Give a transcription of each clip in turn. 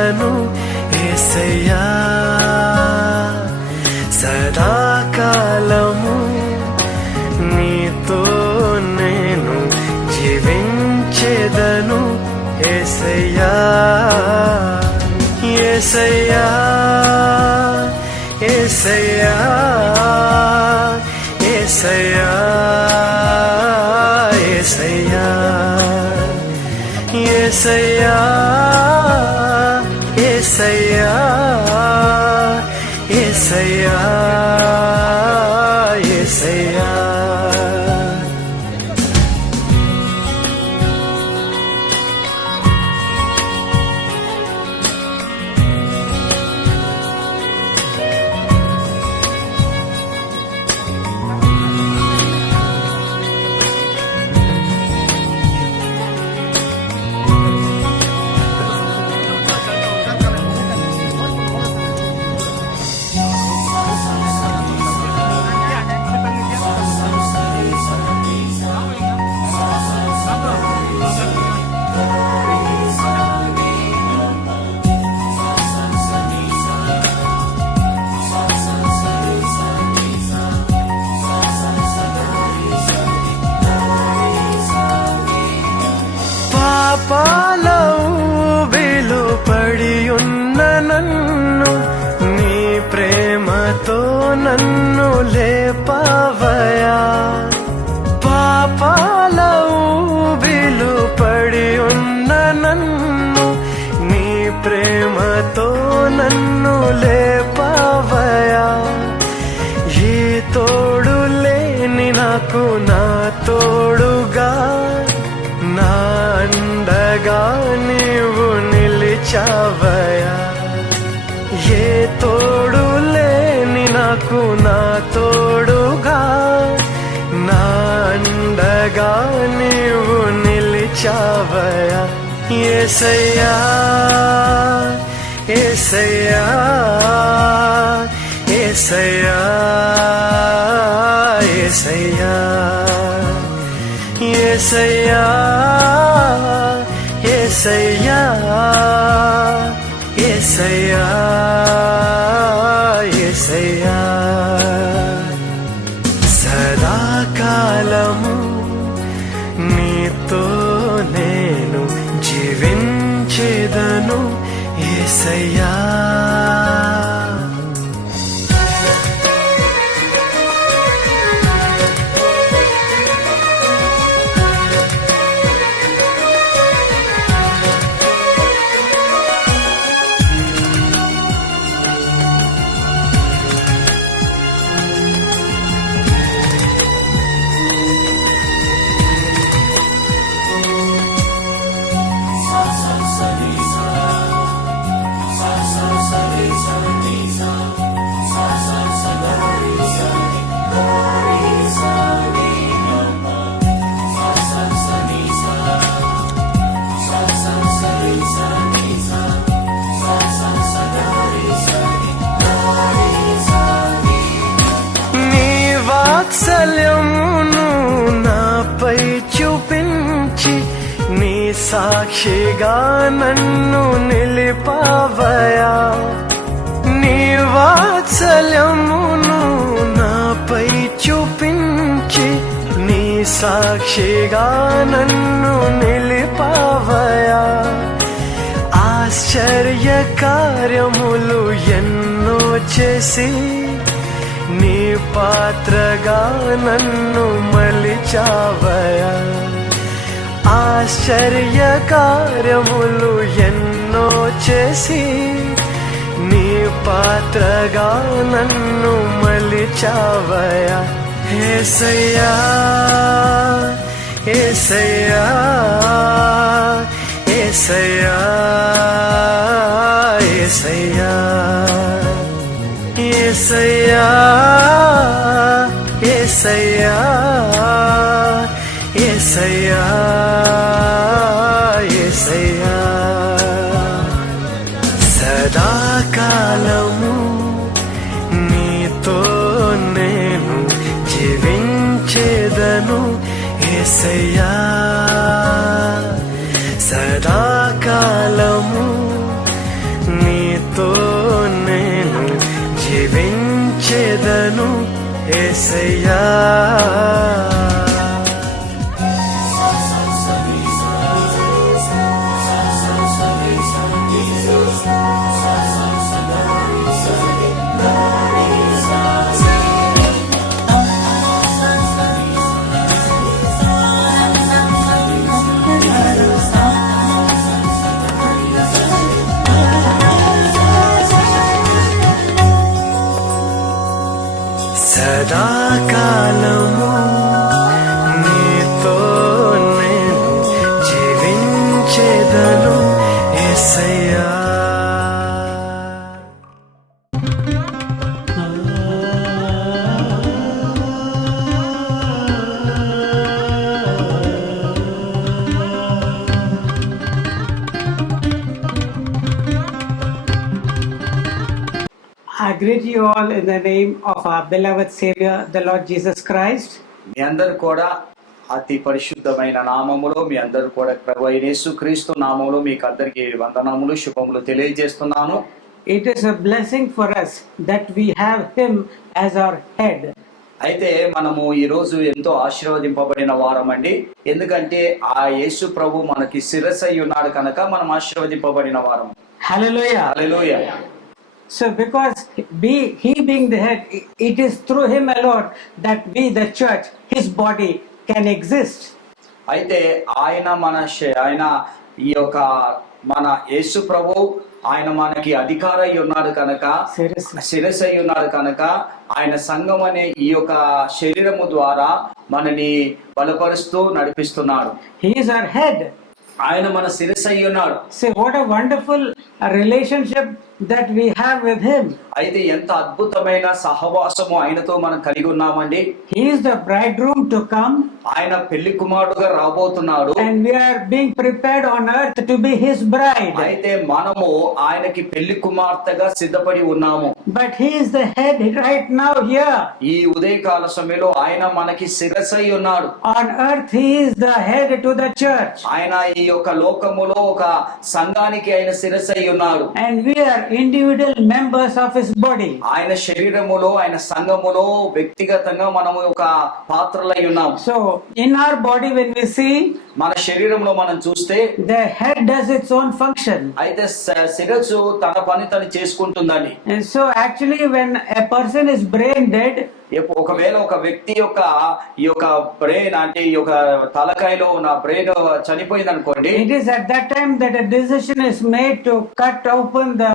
జీవించెదను యేసయ్యా సదాకాలము నీతో నేను జీవించెదను యేసయ్యా యేసయ్యా యేసయ్యా యేసయ్యా యేసయ్యా యేసయ్యా యేసయ్యా యేసయ్యా యేసయ్యా పాపాల ఊబిలో పడి ఉన్న నన్ను నీ ప్రేమతో నన్ను లేపావయా పాపాల ఊబిలో పడి ఉన్న నన్ను నీ ప్రేమతో నన్ను లేపావయా ఏ తోడు లేని నాకు నా తోడుగా నా అండగా నీవు నిలిచావయా ఏ తోడు లేని నాకు నా తోడుగా నా అండగా నీవు నిలిచావయా యేసయ్యా యేసయ్యా యేసయ్యా యేసయ్యా యేసయ్యా యేసయ్యా యేసయ్యా యేసయ్యా సదాకాలము నీతో నేను జీవించెదను యేసయ్యా వాత్సల్యమును నాపై చూపించి నీ సాక్షిగా నన్ను నిలిపావయా నీ వాత్సల్యమును నాపై చూపించి నీ సాక్షిగా నన్ను నిలిపావయా ఆశ్చర్య కార్యములు ఎన్నో చేసి నీ పాత్రగా నన్ను మలిచావయా ఆశ్చర్య కార్యములు ఎన్నో చేసి నీ పాత్రగా నన్ను మలిచావయా యేసయ్యా యేసయ్యా యేసయ్యా యేసయ్యా యేసయ్యా యేసయ్యా యేసయ్యా యేసయ్యా సదాకాలము నీతో నేను జీవించెదను యేసయ్యా సదాకాలము క్షమించెదను యేసయ్యా. సదాకాలము నీతో నేను జీవించెదను యేసయ్యా. I greet you all in the name of our beloved Savior, the Lord Jesus Christ. మీ అందరు కూడా అతి పరిశుద్ధమైన నామములో మీ అందరూ కూడా ప్రభువైన యేసుక్రీస్తు నామములో మీకు అందరికీ వందనములు శుభములు తెలియజేస్తున్నాను. It is a blessing for us that we have Him as our head. అయితే మనము ఈ రోజు ఎంతో ఆశీర్వదింపబడిన వారమండి. ఎందుకంటే ఆ యేసు ప్రభు మనకి శిరస్సు ఉన్నాడు కనుక మనం ఆశీర్వదింపబడిన వారం. Hallelujah. Hallelujah. So because He being the head, it is through Him alone that we, the church, His body, can exist. అయితే ఆయన ఈ యొక్క మన యేసు ప్రభు ఆయన మనకి అధికారి అయి ఉన్నాడు కనుక శిరస్సు అయి ఉన్నాడు కనుక ఆయన సంఘం అనే ఈ యొక్క శరీరము ద్వారా మనని బలపరుస్తూ నడిపిస్తున్నాడు. He is our head. ఆయన మన శిరస్సు అయి ఉన్నాడు. Say what a wonderful relationship that we have with Him. అయితే ఎంత అద్భుతమైన సహవాసము ఆయనతో మనం కలిగి ఉన్నామండి. He is the bridegroom to come. ఆయన పెళ్లి కుమారుడుగా రాబోతున్నాడు. And we are being prepared on earth to be His bride. అయితే మనము ఆయనకి పెళ్లి కుమార్తెగా సిద్ధపడి ఉన్నాము. But He is the head right now here. ఈ ఉదయకాల సమయంలో ఆయన మనకి శిరస్సు అయి ఉన్నాడు. On earth He is the head to the church. ఆయన ఈ యొక్క లోకములో ఒక సంఘానికి ఆయన శిరస్సు అయి ఉన్నాడు. And we are individual members of His body. ఆయన శరీరములో ఆయన సంఘములో వ్యక్తిగతంగా మనము ఒక పాత్రలై ఉన్నాం. So in our body when we see, మన శరీరంలో మనం చూస్తే the head does its own function. అయితే శిరస్సు తన పని తను చేసుకుంటుందని. And so actually when a person is brain dead, ఒకవేళ ఒక వ్యక్తి యొక్క ఈ యొక్క బ్రెయిన్ అంటే ఈ యొక్క తలకాయలో నా బ్రెయిన్ చనిపోయింది అనుకోండి, it is at that time that a decision is made to cut open the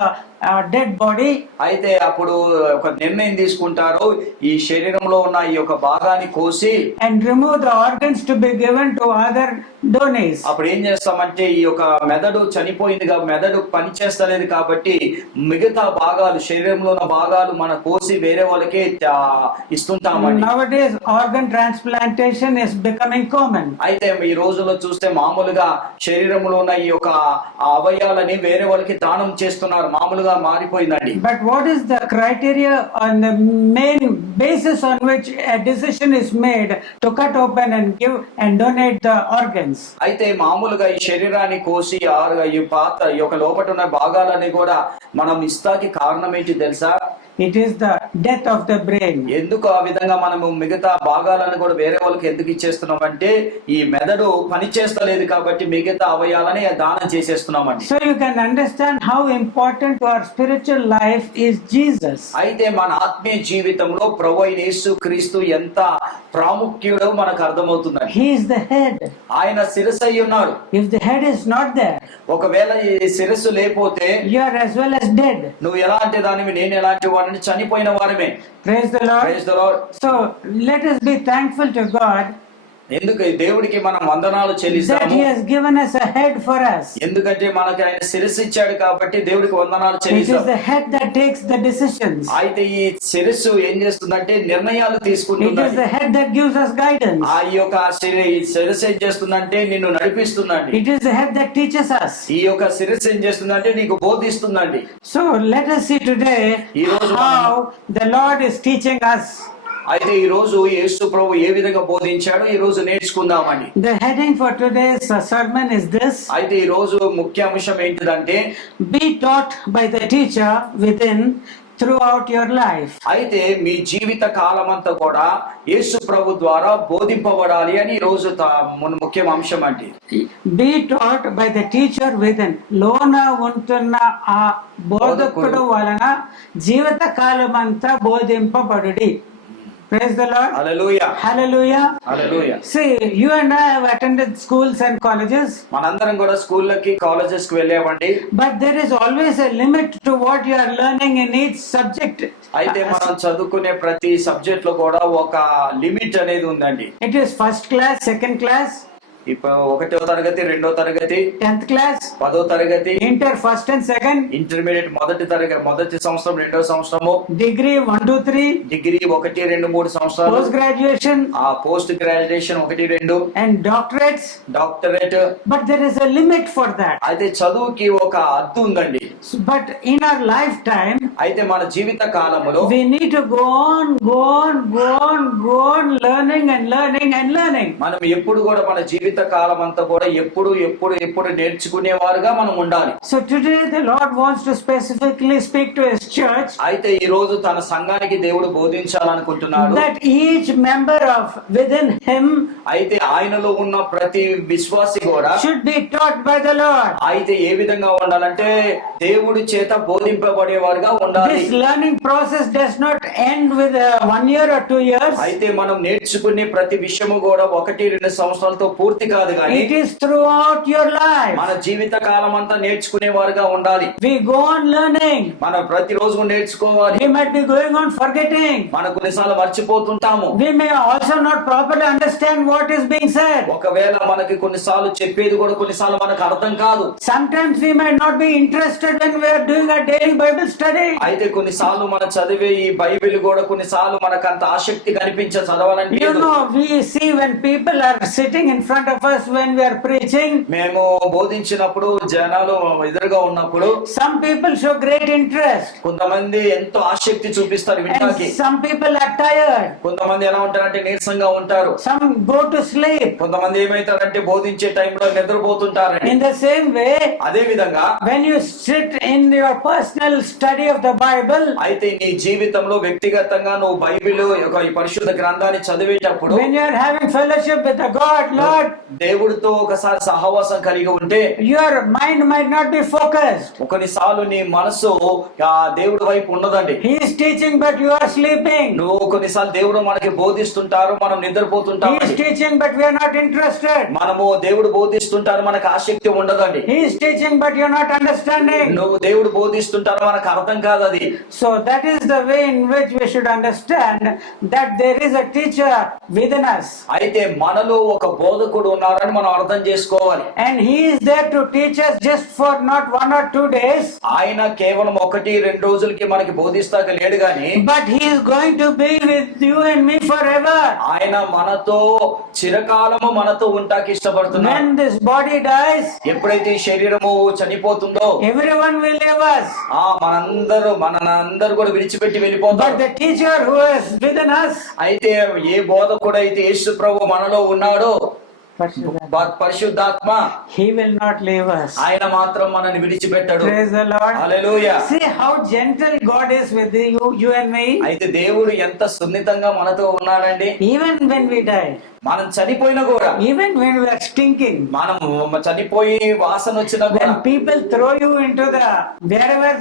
dead body. అయితే అప్పుడు ఒక నిర్ణయం తీసుకుంటారు ఈ శరీరంలో ఉన్న ఈ యొక్క భాగాన్ని కోసి and remove the organs to be given to other donors. అప్పుడు ఏం చేస్తామంటే ఈ యొక్క మెదడు చనిపోయింది మెదడు పనిచేస్తలేదు కాబట్టి మిగతా భాగాలు శరీరంలో ఉన్న భాగాలు మన కోసి వేరే వాళ్ళకి ఇస్తుంటామండి. Nowadays organ transplantation is becoming common. అయితే ఈ రోజుల్లో చూస్తే మామూలుగా శరీరంలో ఉన్న ఈ యొక్క అవయవాలని వేరే వాళ్ళకి దానం చేస్తున్నారు, మామూలుగా మారిపోయిందండి. But what is the criteria on the main basis on which a decision is made to cut open and give and donate the organs? అయితే మామూలుగా ఈ శరీరాన్ని కోసి ఈ పాత ఈ యొక్క లోపట ఉన్న భాగాలని కూడా మనం ఇస్తాకి కారణం ఏంటి తెలుసా? It is the death of the brain. ఎందుకు ఆ విధంగా మనము మిగతా భాగాలను కూడా వేరే వాళ్ళకి ఎందుకు ఇచ్చేస్తున్నాం అంటే ఈ మెదడు పని చేస్తలేదు కాబట్టి మిగతా అవయాలని దానం చేసేస్తున్నామండి. So you can understand how important to our spiritual life is Jesus. అయితే మన ఆత్మీయ జీవితంలో ప్రభువైన యేసుక్రీస్తు ఎంత ప్రాముఖ్యుడో మనకు అర్థమవుతుందండి. He is the head. ఆయన శిరస్సు అయి ఉన్నాడు. If the head is not there, ఒకవేళ ఈ శిరస్సు లేకపోతే you are as well as dead. నువ్వు ఎలాంటి దానివి నేను ఎలాంటి వాడిని చనిపోయిన వారమే. Praise the Lord. Praise the Lord. So let us be thankful to God ఎందుకు దేవుడికి మనం వందనాలు that చెల్లిస్తాము. He has given us a head for us. ఎందుకంటే మనకి ఆయన శిరస్సు ఇచ్చాడు కాబట్టి దేవుడికి వందనాలు It is చెల్లిస్తాం. the head that takes the decisions. అయితే ఈ శిరస్సు ఏం చేస్తుందంటే నిర్ణయాలు It తీసుకుంటుంది. is the head that gives us guidance. ఆ యొక్క శిరస్సు ఏం చేస్తుందంటే నిన్ను నడిపిస్తుందండి. It is the head that teaches us. ఈ యొక్క శిరస్సు ఏం చేస్తుందంటే నీకు బోధిస్తుందండి. So let us see today how the Lord is teaching us. అయితే ఈ రోజు యేసు ప్రభు ఏ విధంగా బోధించాడో ఈ రోజు నేర్చుకుందామండి. The heading for today's sermon is this: అయితే ఈ రోజు ముఖ్య అంశం ఏంటిదంటే be taught by the teacher within throughout your life. అయితే మీ జీవిత కాలం అంతా కూడా యేసు ప్రభు ద్వారా బోధింపబడాలి అని ఈ రోజు ముఖ్య అంశం అంటే Be taught by the teacher within. లోన ఉంటున్న ఆ బోధకుడు వలన జీవిత కాలం అంతా బోధింపబడుడి. Praise the Lord. Hallelujah. Hallelujah. Hallelujah. See, you and I have attended schools and colleges. మనందరం కూడా స్కూళ్ళకి కాలేజెస్ కి వెళ్ళామండి. But there is always a limit to what you are learning in each subject. అయితే మనం చదువుకునే ప్రతి సబ్జెక్ట్ లో కూడా ఒక లిమిట్ అనేది ఉందండి. It is first class, second class, ఇప్పుడు 1వ తరగతి, 2వ తరగతి, 10th class, 10వ తరగతి, inter first and second, intermediate మొదటి సంవత్సరం, 2వ సంవత్సరము, degree 1, 2, 3, డిగ్రీ 1, 2, 3 సంవత్సరాలు, post graduation, ఆ post graduation 1, 2, and doctorates. Doctorate. But there is a limit for that. అయితే చదువుకి ఒక హద్దు ఉందండి. But in our lifetime, అయితే మన జీవిత కాలంలో we need to go on learning and learning and learning. మనం ఎప్పుడు కూడా మన జీవిత కాలం అంతా కూడా ఎప్పుడు నేర్చుకునేవారుగా మనం ఉండాలి. So today the Lord wants to specifically speak to His church. అయితే ఈ రోజు తన సంఘానికి దేవుడు బోధించాలనుకుంటున్నాడు. That each member of within Him అయితే ఆయనలో ఉన్న ప్రతి విశ్వాసి కూడా should be taught by the Lord. అయితే ఏ విధంగా ఉండాలంటే దేవుడి చేత బోధింపబడేవారుగా ఉండాలి. This learning process does not end with 1 year or 2 years. అయితే మనం నేర్చుకునే ప్రతి విషయము కూడా 1-2 సంవత్సరాలతో పూర్తి కాదు కానీ It is throughout your life. మన జీవిత కాలం అంతా నేర్చుకునేవారుగా ఉండాలి. We go on learning. మనం ప్రతిరోజు నేర్చుకోవాలి. We might be going on forgetting. మనం కొన్నిసార్లు మర్చిపోతుంటాము. We may also not properly understand what is being said. ఒకవేళ మనకి కొన్నిసార్లు చెప్పేది కూడా కొన్నిసార్లు మనకు అర్థం కాదు. Sometimes we might not be interested when we are doing a daily Bible study. అయితే కొన్నిసార్లు మనం చదివే ఈ బైబిల్ కూడా కొన్నిసార్లు మనకు అంత ఆసక్తి కనిపించే చదవాలని You know, we see when people are sitting in front of us when we are preaching. మేము బోధించినప్పుడు జనాలు ఎదురుగా ఉన్నప్పుడు Some people show great interest. కొంతమంది ఎంతో ఆసక్తి చూపిస్తారు And వినడానికి. some people are tired. కొంతమంది ఎలా ఉంటారంటే నీరసంగా ఉంటారు. Some go to sleep. కొంతమంది ఏమైతారంటే బోధించే టైంలో నిద్రపోతుంటారు. In the same way, అదే విధంగా when you sit in your personal study of the Bible, అయితే నీ జీవితంలో వ్యక్తిగతంగా నువ్వు బైబిల్ యొక్క ఈ పరిశుద్ధ గ్రంథాన్ని చదివేటప్పుడు when you are having fellowship with the God, Lord, దేవుడితో ఒకసారి సహవాసం కలిగి ఉంటే your mind might not be focused. కొన్నిసార్లు నీ మనసు ఆ దేవుడి వైపు ఉండదండి. He is teaching but you are sleeping. నువ్వు కొన్నిసార్లు దేవుడు మనకి బోధిస్తుంటారు, మనం నిద్రపోతుంటాం. He is teaching but we are not interested. మనము దేవుడు బోధిస్తుంటారు, మనకు ఆసక్తి ఉండదండి. He is teaching but you are not understanding. నువ్వు దేవుడు బోధిస్తుంటారు, మనకు అర్థం కాదు అది. So that is the way in which we should understand that there is a teacher within us. అయితే మనలో ఒక బోధకుడు ఉన్నారని మనం అర్థం చేసుకోవాలి. And he is there to teach us just for not 1 or 2 days. ఆయన కేవలం 1-2 రోజులకి మనకి బోధిస్తాక లేడు గాని, But he is going to be with you and me forever. ఆయన మనతో చిరకాలము మనతో ఉంటాకి ఇష్టపడుతున్నాడు. When this body dies, ఎప్పుడైతే ఈ శరీరము చనిపోతుందో everyone will leave us. మనందరూ కూడా విడిచిపెట్టి వెళ్ళిపోతారు. But the teacher who is within us, అయితే ఏ బోధకుడైతే యేసు ప్రభు మనలో ఉన్నాడో పరిశుద్ధాత్మ, he will not leave us. ఆయన మాత్రం మనల్ని విడిచిపెట్టాడు. Praise the Lord. Hallelujah. See how gentle God is with you and me. అయితే దేవుడు ఎంత సున్నితంగా మనతో ఉన్నాడండి. Even when we die, మనం చనిపోయినా కూడా, even when we are stinking, మనం చనిపోయి వాసన వచ్చినా కూడా, when people throw you into the wherever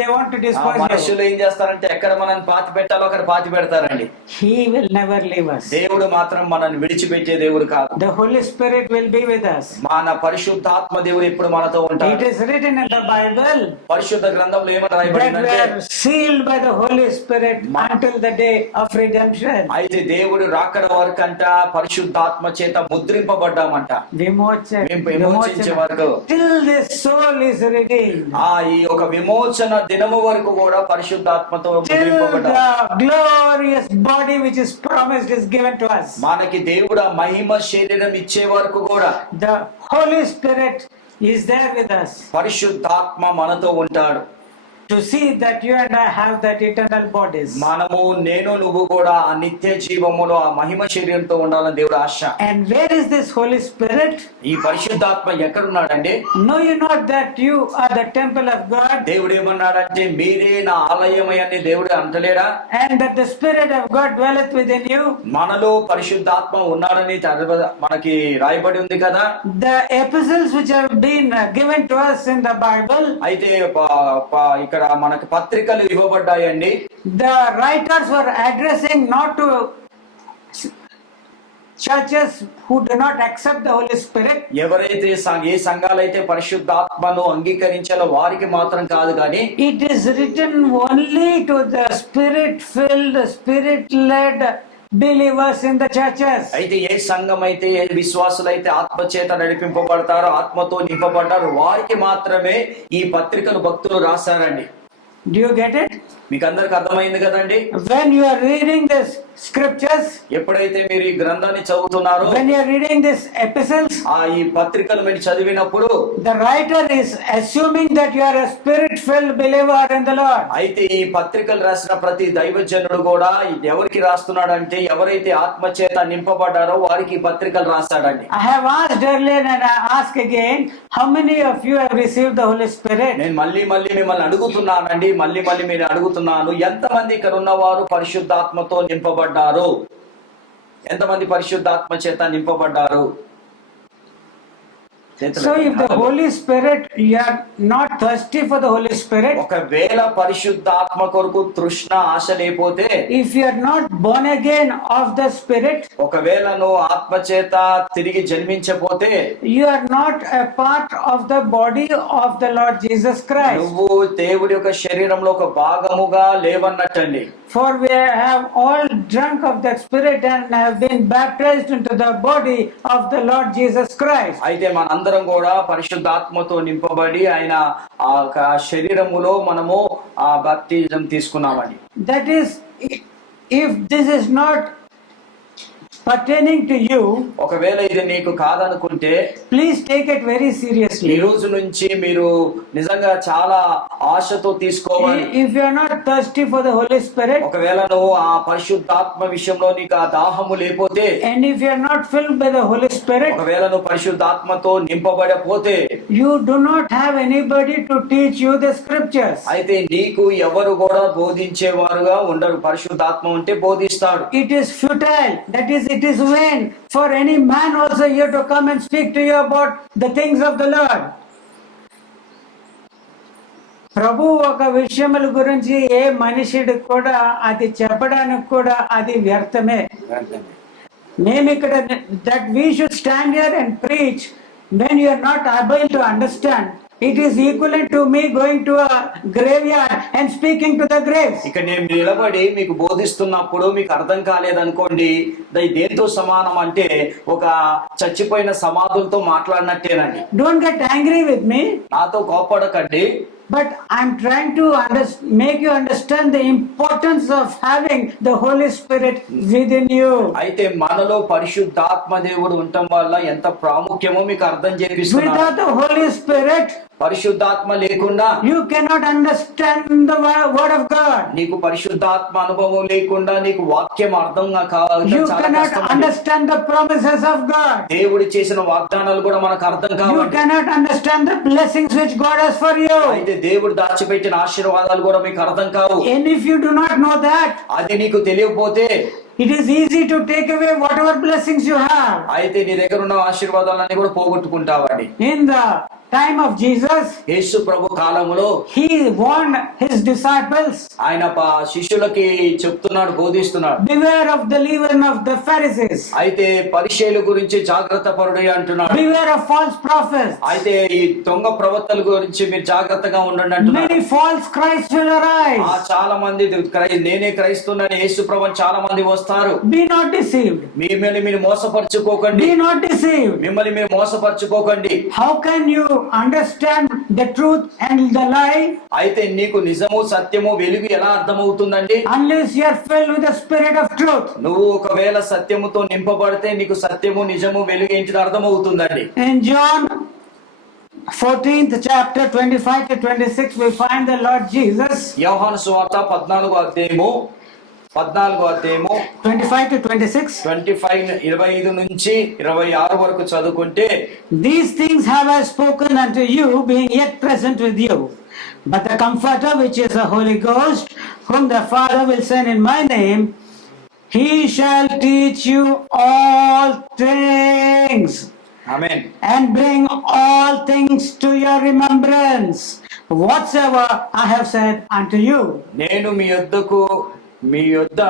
they want to dispose you, మనుషులు ఏం చేస్తారంటే ఎక్కడ మనల్ని పాతి పెట్టాలో అక్కడ పాతి పెడతారండి. he will never leave us. దేవుడు మాత్రం మనల్ని విడిచిపెట్టే దేవుడు కాదు. The Holy Spirit will be with us. మన పరిశుద్ధాత్మ దేవుడు ఎప్పుడు మనతో It ఉంటాడు. is written in the Bible పరిశుద్ధ గ్రంథంలో ఏమని that we రాయబడిందంటే, are sealed by the Holy Spirit until the day of redemption. అయితే దేవుడు రాకడ వరకంట పరిశుద్ధాత్మ చేత ముద్రింపబడ్డామంట. విమోచించే వరకు, Till this soul is redeemed. ఈ ఒక విమోచన దినము వరకు కూడా పరిశుద్ధాత్మతో Till ముద్రింపబడ్డాం. the glorious body which is promised is given to us. మనకి దేవుడు ఆ మహిమ శరీరం ఇచ్చే వరకు కూడా The Holy Spirit is there with us. పరిశుద్ధాత్మ మనతో ఉంటాడు. to see that you and I have that eternal bodies. మనము నేను నువ్వు కూడా ఆ నిత్య జీవములో ఆ మహిమ శరీరంతో ఉండాలని దేవుడు ఆశ. And where is this Holy Spirit? ఈ పరిశుద్ధాత్మ ఎక్కడున్నాడండి? Know you not that you are the temple of God? దేవుడు ఏమన్నాడంటే మీరే నా ఆలయమై అని దేవుడు అంటలేడా? And that the Spirit of God dwelleth within you. మనలో పరిశుద్ధాత్మ ఉన్నాడని మనకి రాయబడి ఉంది కదా. The epistles which have been given to us in the Bible, అయితే ఇక్కడ మనకి పత్రికలు ఇవ్వబడ్డాయండి. the writers were addressing not to churches who do not accept the Holy Spirit. ఎవరైతే ఏ సంఘాలైతే పరిశుద్ధాత్మను అంగీకరించాలో వారికి మాత్రం కాదు కానీ It is written only to the Spirit-filled, Spirit-led believers in the churches. అయితే ఏ సంఘం అయితే ఏ విశ్వాసులైతే ఆత్మ చేత నడిపింపబడతారో ఆత్మతో నింపబడ్డారో వారికి మాత్రమే ఈ పత్రికలు భక్తులు రాశారండి. Do you get it? మీకు అందరికి అర్థమైంది కదండి. When you are reading this scriptures, ఎప్పుడైతే మీరు ఈ గ్రంథాన్ని చదువుతున్నారో, when you are reading this epistles, ఈ పత్రికలు మీరు చదివినప్పుడు the writer is assuming that you are a spirit-filled believer in the Lord. అయితే ఈ పత్రికలు రాసిన ప్రతి దైవజనుడు కూడా ఎవరికి రాస్తున్నాడంటే ఎవరైతే ఆత్మ చేత నింపబడ్డారో వారికి ఈ పత్రికలు రాస్తాడండి. I have asked earlier and I ask again, how many of you have received the Holy Spirit? నేను మళ్ళీ మిమ్మల్ని అడుగుతున్నానండి, మళ్ళీ మీరు అడుగుతున్నాను, ఎంతమంది ఇక్కడ ఉన్నవారు పరిశుద్ధాత్మతో నింపబడ్డారు? ఎంతమంది పరిశుద్ధాత్మ చేత నింపబడ్డారు? So if the Holy Spirit, you are not thirsty for the Holy Spirit, ఒకవేళ పరిశుద్ధాత్మ కొరకు తృష్ణ ఆశ లేకపోతే, if you are not born again of the Spirit, ఒకవేళ నువ్వు ఆత్మ చేత తిరిగి జన్మించపోతే, you are not a part of the body of the Lord Jesus Christ. నువ్వు దేవుడి యొక్క శరీరంలో ఒక భాగముగా లేవన్నట్టండి. For we have all drunk of that Spirit and have been baptized into the body of the Lord Jesus Christ. అయితే మనందరం కూడా పరిశుద్ధాత్మతో నింపబడి ఆయన ఆ శరీరములో మనము ఆ బాప్తిజం తీసుకున్నామని. That is, if this is not pertaining to you, ఒకవేళ ఇది నీకు కాదనుకుంటే, please take it very seriously. ఈ రోజు నుంచి మీరు నిజంగా చాలా ఆశతో తీసుకోవాలి. If you are not thirsty for the Holy Spirit, ఒకవేళ నువ్వు ఆ పరిశుద్ధాత్మ విషయంలో నీకు ఆ దాహము లేకపోతే, and if you are not filled by the Holy Spirit, ఒకవేళ నువ్వు పరిశుద్ధాత్మతో నింపబడపోతే, you do not have anybody to teach you the scriptures. అయితే నీకు ఎవరు కూడా బోధించేవారుగా ఉండరు. పరిశుద్ధాత్మ ఉంటే బోధిస్తాడు. It is futile, that is, it is vain for any man also here to come and speak to you about the things of the Lord. ప్రభు ఒక విషయముల గురించి ఏ మనిషికి కూడా అది చెప్పడానికి కూడా అది వ్యర్థమే. మేము ఇక్కడ that we should stand here and preach when you are not able to understand. It is equivalent to me going to a graveyard and speaking to the graves. ఇక నేను నిలబడి మీకు బోధిస్తున్నప్పుడు మీకు అర్థం కాలేదనుకోండి, దేంతో సమానం అంటే ఒక చచ్చిపోయిన సమాధులతో మాట్లాడినట్టేనండి. Don't get angry with me. నాతో కోపడకండి. But I'm trying to make you understand the importance of having the Holy Spirit within you. అయితే మనలో పరిశుద్ధాత్మ దేవుడు ఉండటం వల్ల ఎంత ప్రాముఖ్యమో మీకు అర్థం చేపిస్తున్నాను. Without the Holy Spirit, పరిశుద్ధాత్మ లేకుండా you cannot understand the word of God. నీకు పరిశుద్ధాత్మ అనుభవం లేకుండా నీకు వాక్యం అర్థం కావాలి. You cannot understand the promises of God. దేవుడు చేసిన వాగ్దానాలు కూడా మనకు అర్థం You కావాలి. cannot understand the blessings which God has for you. అయితే దేవుడు దాచిపెట్టిన ఆశీర్వాదాలు కూడా మీకు అర్థం కావు. And if you do not know that, అది నీకు తెలియకపోతే it is easy to take away whatever blessings you have. అయితే నీ దగ్గర ఉన్న ఆశీర్వాదాలన్నీ కూడా పోగొట్టుకుంటావండి. In the time of Jesus, యేసు ప్రభు కాలములో he warned his disciples, ఆయన శిష్యులకి చెప్తున్నాడు, బోధిస్తున్నాడు, beware of the leaven of the Pharisees. అయితే పరిసయ్యుల గురించి జాగ్రత్త పరుడి అంటున్నాడు. Beware of false prophets. అయితే ఈ దొంగ ప్రవక్తల గురించి మీరు జాగ్రత్తగా ఉండండి అంటున్నాడు. Many false Christs will arise. చాలా మంది నేనే క్రైస్తున్నాను యేసు ప్రభు చాలా మంది వస్తారు. Be not deceived. మిమ్మల్ని మీరు మోసపరుచుకోకండి. Be not deceived. మిమ్మల్ని మీరు మోసపరుచుకోకండి. How can you understand the truth and the lie? అయితే నీకు నిజము సత్యము వెలుగు ఎలా అర్థమవుతుందండి? Unless you are filled with the spirit of truth. నువ్వు ఒకవేళ సత్యముతో నింపబడితే నీకు సత్యము నిజము వెలుగు ఏంటిది అర్థమవుతుందండి. In John 14th chapter 25 to 26 we find the Lord Jesus. యోహాను సువార్త 14వ అధ్యాయము 25 to 26. 25 నుంచి 26 వరకు చదువుకుంటే, These things have I spoken unto you, being yet present with you. But the Comforter, which is the Holy Ghost, whom the Father will send in my name, he shall teach you all things, amen, and bring all things to your remembrance, whatsoever I have said unto you. నేను మీ యొద్ద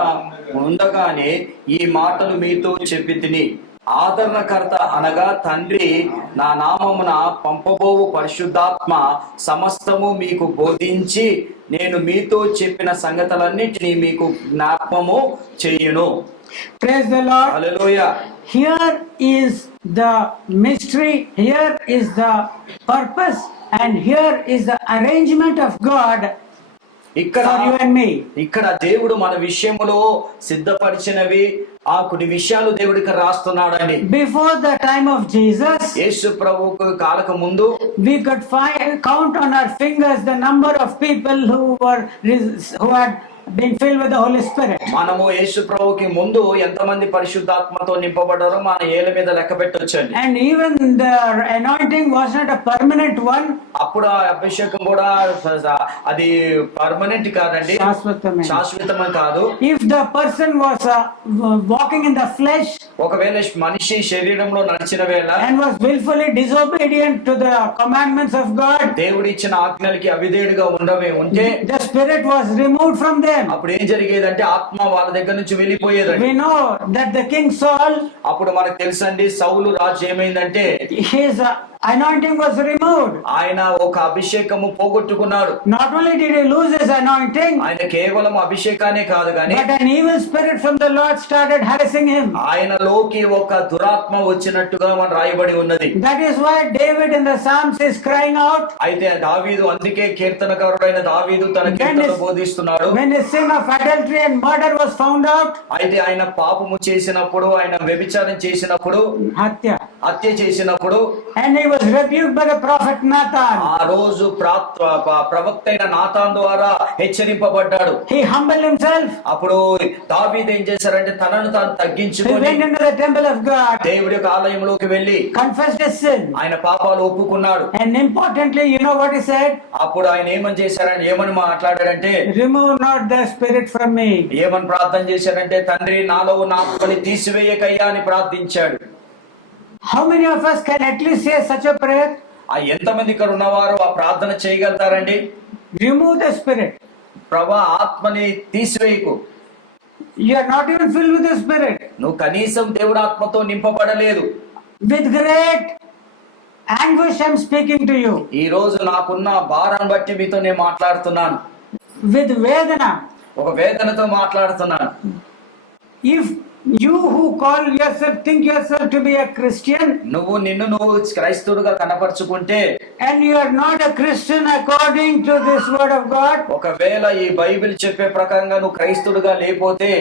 ఉండగానే ఈ మాటలు మీతో చెప్పి తిని, ఆదరణకర్త అనగా తండ్రి నా నామమున పంపబోవు పరిశుద్ధాత్మ సమస్తము మీకు బోధించి నేను మీతో చెప్పిన సంగతులన్నిటినీ మీకు జ్ఞాపకము చేయును. Praise the Lord. Hallelujah. Here is the mystery, here is the purpose, and here is the arrangement of God ఇక్కడ for you and me. ఇక్కడ దేవుడు మన విషయములో సిద్ధపరిచినవి ఆ కొన్ని విషయాలు దేవుడికి రాస్తున్నాడండి. Before the time of Jesus, యేసు ప్రభువుకు కాలక ముందు we could count on our fingers the number of people who had been filled with the Holy Spirit. మనము యేసు ప్రభువుకి ముందు ఎంతమంది పరిశుద్ధాత్మతో నింపబడ్డారో మన ఏళ్ళ మీద లెక్క పెట్టొచ్చండి. And even the anointing was not a permanent one. అప్పుడు ఆ అభిషేకం కూడా అది పర్మనెంట్ కాదండి, శాశ్వతమే కాదు. If the person was walking in the flesh, ఒకవేళ మనిషి శరీరంలో నడిచిన వేళ and was willfully disobedient to the commandments of God, దేవుడు ఇచ్చిన ఆజ్ఞలకి అవిధేయుడిగా ఉంటే the spirit was removed from them. అప్పుడు ఏం జరిగేదంటే ఆత్మ వాళ్ళ దగ్గర నుంచి వెళ్ళిపోయేదండి. We know that the king Saul, అప్పుడు మనకు తెలుసండి, సౌలు రాజు ఏమైందంటే his anointing was removed. ఆయన ఒక అభిషేకము పోగొట్టుకున్నాడు. Not only did he lose his anointing, ఆయన కేవలం అభిషేకానే కాదు గాని but an evil spirit from the Lord started harassing him. ఆయనలోకి ఒక దురాత్మ వచ్చినట్టుగా మన రాయబడి ఉన్నది. That is why David in the Psalms is crying out. అయితే దావీదు, అందుకే కీర్తనకారుడైన దావీదు తన కీర్తనలో బోధిస్తున్నాడు. When his sin of adultery and murder was found out, అయితే ఆయన పాపము చేసినప్పుడు, ఆయన వ్యభిచారం చేసినప్పుడు, హత్య చేసినప్పుడు, and he was rebuked by the prophet Nathan. ఆ రోజు ప్రవక్త అయిన నాతాన్ ద్వారా హెచ్చరింపబడ్డాడు. He humbled himself. అప్పుడు దావీదు ఏం చేశారంటే తనను తాను తగ్గించుకొని he went into the temple of God, దేవుడి యొక్క ఆలయంలోకి వెళ్ళి confessed his sin, ఆయన పాపాలు ఒప్పుకున్నాడు. and importantly, you know what he said? అప్పుడు ఆయన ఏమని మాట్లాడాడంటే, remove not the spirit from me. ఏమని ప్రార్థన చేశాడంటే, తండ్రి నాలో ఉన్న ఆత్మని తీసివేయకయ్యా అని ప్రార్థించాడు. How many of us can at least say such a prayer? ఎంతమంది ఇక్కడ ఉన్నవారు ఆ ప్రార్థన చేయగలుగుతారండి? Remove the spirit. ప్రభా ఆత్మని తీసివేయకు. You are not even filled with the spirit. నువ్వు కనీసం దేవుడి ఆత్మతో నింపబడలేదు. With great anguish I am speaking to you. ఈ రోజు నాకున్న భారాన్ని బట్టి మీతో నేను మాట్లాడుతున్నాను. With vedana. ఒక వేదనతో మాట్లాడుతున్నాను. If you who think yourself to be a Christian, నువ్వు క్రైస్తవుడుగా కనపరుచుకుంటే, and you are not a Christian according to this word of God, ఒకవేళ ఈ బైబిల్ చెప్పే ప్రకారంగా నువ్వు క్రైస్తవుడుగా లేకపోతే,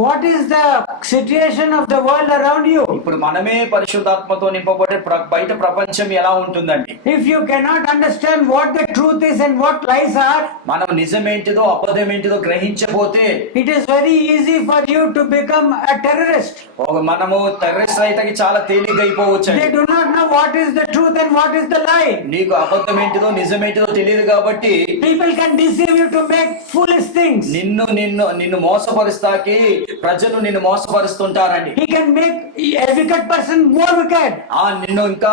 what is the situation of the world around you? ఇప్పుడు మనమే పరిశుద్ధాత్మతో నింపబడే బయట ప్రపంచం ఎలా ఉంటుందండి? If you cannot understand what the truth is and what lies are, మనం నిజమేంటిదో అబద్ధమేంటిదో గ్రహించకపోతే, it is very easy for you to become a terrorist. మనము terrorist అయితే చాలా తేలికైపోవచ్చు. They do not know what is the truth and what is the lie. నీకు అబద్ధమేంటిదో నిజమేంటిదో తెలియదు కాబట్టి people can deceive you to make foolish things. నిన్ను మోసపరుస్తాకి ప్రజలు నిన్ను మోసపరుస్తుంటారండి. He can make a wicked person more wicked. నిన్ను ఇంకా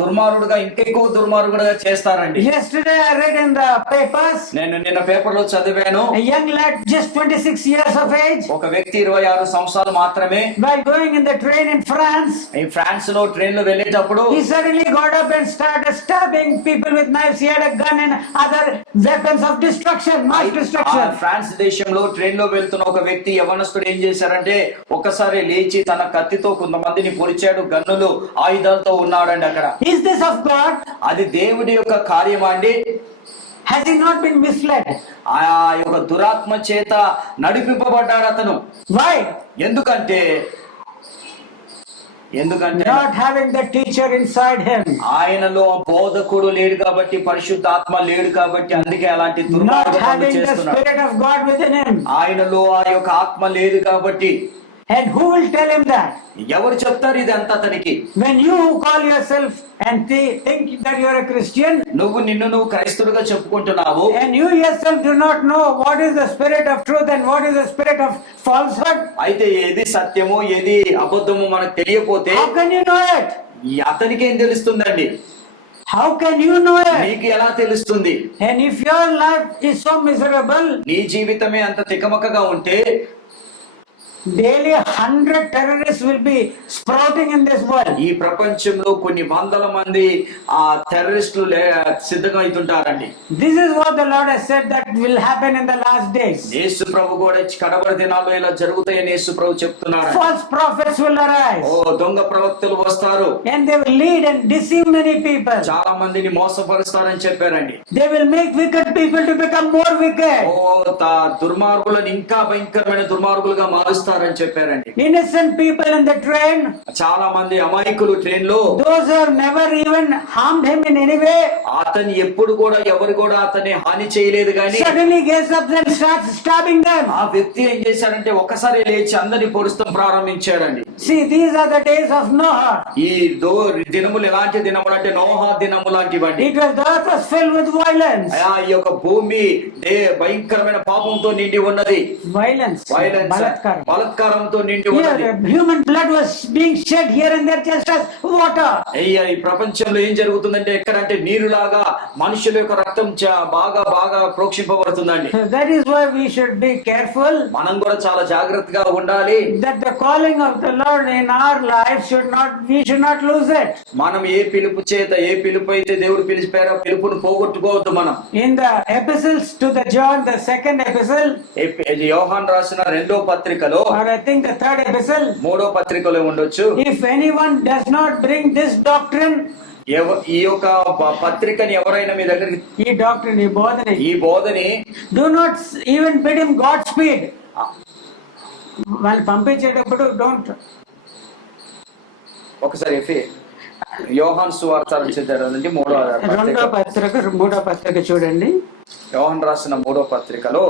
దుర్మార్గుడుగా ఇంకెక్కువ దుర్మార్గుడుగా చేస్తారండి. Yesterday I read in the papers. నేను నిన్న పేపర్ లో చదివాను. A young lad just 26 years of age. ఒక వ్యక్తి 26 సంవత్సరాలు మాత్రమే. While going in the train in France. ఈ ఫ్రాన్స్ లో ట్రైన్ లో వెళ్ళేటప్పుడు he suddenly got up and started stabbing people with knives. He had a gun and other weapons of destruction, mass destruction. France దేశంలో train లో వెళ్తున్న ఒక వ్యక్తి యవనస్తుడు ఏం చేశారంటే ఒకసారి లేచి తన కత్తితో కొంతమందిని పొడిచాడు. గన్నులు ఆయుధాలతో ఉన్నాడండి అక్కడ. Is this of God? అది దేవుడి యొక్క కార్యమా అండి? Has he not been misled? ఆ యొక్క దురాత్మ చేత నడిపింపబడ్డాడు అతను. Why? ఎందుకంటే ఎందుకంటే not having the teacher inside him, ఆయనలో బోధకుడు లేడు కాబట్టి, పరిశుద్ధాత్మ లేడు కాబట్టి, అందుకే అలాంటి not దుర్మార్గ పనులు having the చేస్తున్నాడు. Spirit of God within him. ఆయనలో ఆ యొక్క ఆత్మ లేదు కాబట్టి. And who will tell him that? ఎవరు చెప్తారు ఇదంతా అతనికి? When you call yourself and think that you are a Christian, నువ్వు క్రైస్తవుడిగా చెప్పుకుంటున్నావు, and you yourself do not know what is the spirit of truth and what is the spirit of falsehood, అయితే ఏది సత్యమో ఏది అబద్ధమో మనకు తెలియపోతే how can you know it? అతనికి ఏం తెలుస్తుందండి? How can you know it? నీకు ఎలా తెలుస్తుంది? And if your life is so miserable, నీ జీవితమే అంత తికమకగా ఉంటే, daily 100 terrorists will be sprouting in this world. ఈ ప్రపంచంలో కొన్ని వందల మంది ఆ టెర్రరిస్టులు సిద్ధంగా అవుతుంటారండి. This is what the Lord has said that will happen in the last days. యేసు ప్రభు కూడా కడవరి దినాల్లో ఇలా జరుగుతాయని యేసు ప్రభు చెప్తున్నాడు. False prophets will arise. దొంగ ప్రవక్తలు వస్తారు, And they will lead and deceive many people. చాలా మందిని మోసపరుస్తారని చెప్పారండి. They will make wicked people to become more wicked. దుర్మార్గులను ఇంకా భయంకరమైన దుర్మార్గులుగా మారుస్తారని చెప్పారండి. Innocent people in the train, చాలా మంది అమాయకులు ట్రైన్ లో, those who have never even harmed him in any way, అతను ఎప్పుడు కూడా ఎవరు కూడా అతన్ని హాని చేయలేదు కానీ suddenly gets up and starts stabbing them. ఆ వ్యక్తి ఏం చేశాడంటే ఒకసారి లేచి అందరిని పొడుస్తాం ప్రారంభించాడండి. See, these are the days of Noah. ఈ దినములు ఎలాంటి దినములు అంటే నోహా దినము లాంటివండి. It was, the earth was filled with violence. ఈ యొక్క భూమి భయంకరమైన పాపంతో నిండి ఉన్నది. Violence. బలాత్కారంతో నిండి ఉన్నది. Human blood was being shed here and there just as water. ఈ ప్రపంచంలో ఏం జరుగుతుందంటే ఎక్కడంటే నీరులాగా మనుషుల యొక్క రక్తం బాగా ప్రోక్షింపబడుతుందండి. That is why we should be careful. మనం కూడా చాలా జాగ్రత్తగా ఉండాలి. That the calling of the Lord in our life we should not lose it. మనం ఏ పిలుపు అయితే దేవుడు పిలిచారో పిలుపును పోగొట్టుకోవద్దు మనం. In the epistles to the John, the second epistle, యోహాను రాసిన రెండో పత్రికలో, or I think the third epistle, మూడో పత్రికలో ఉండొచ్చు, if anyone does not bring this doctrine, ఈ యొక్క పత్రికని ఎవరైనా మీ దగ్గరికి ఈ బోధని do not even bid him Godspeed. వాళ్ళు పంపించేటప్పుడు డోంట్. ఒకసారి యోహాను సువార్త మూడో పత్రిక చూడండి. యోహాను రాసిన మూడో పత్రికలో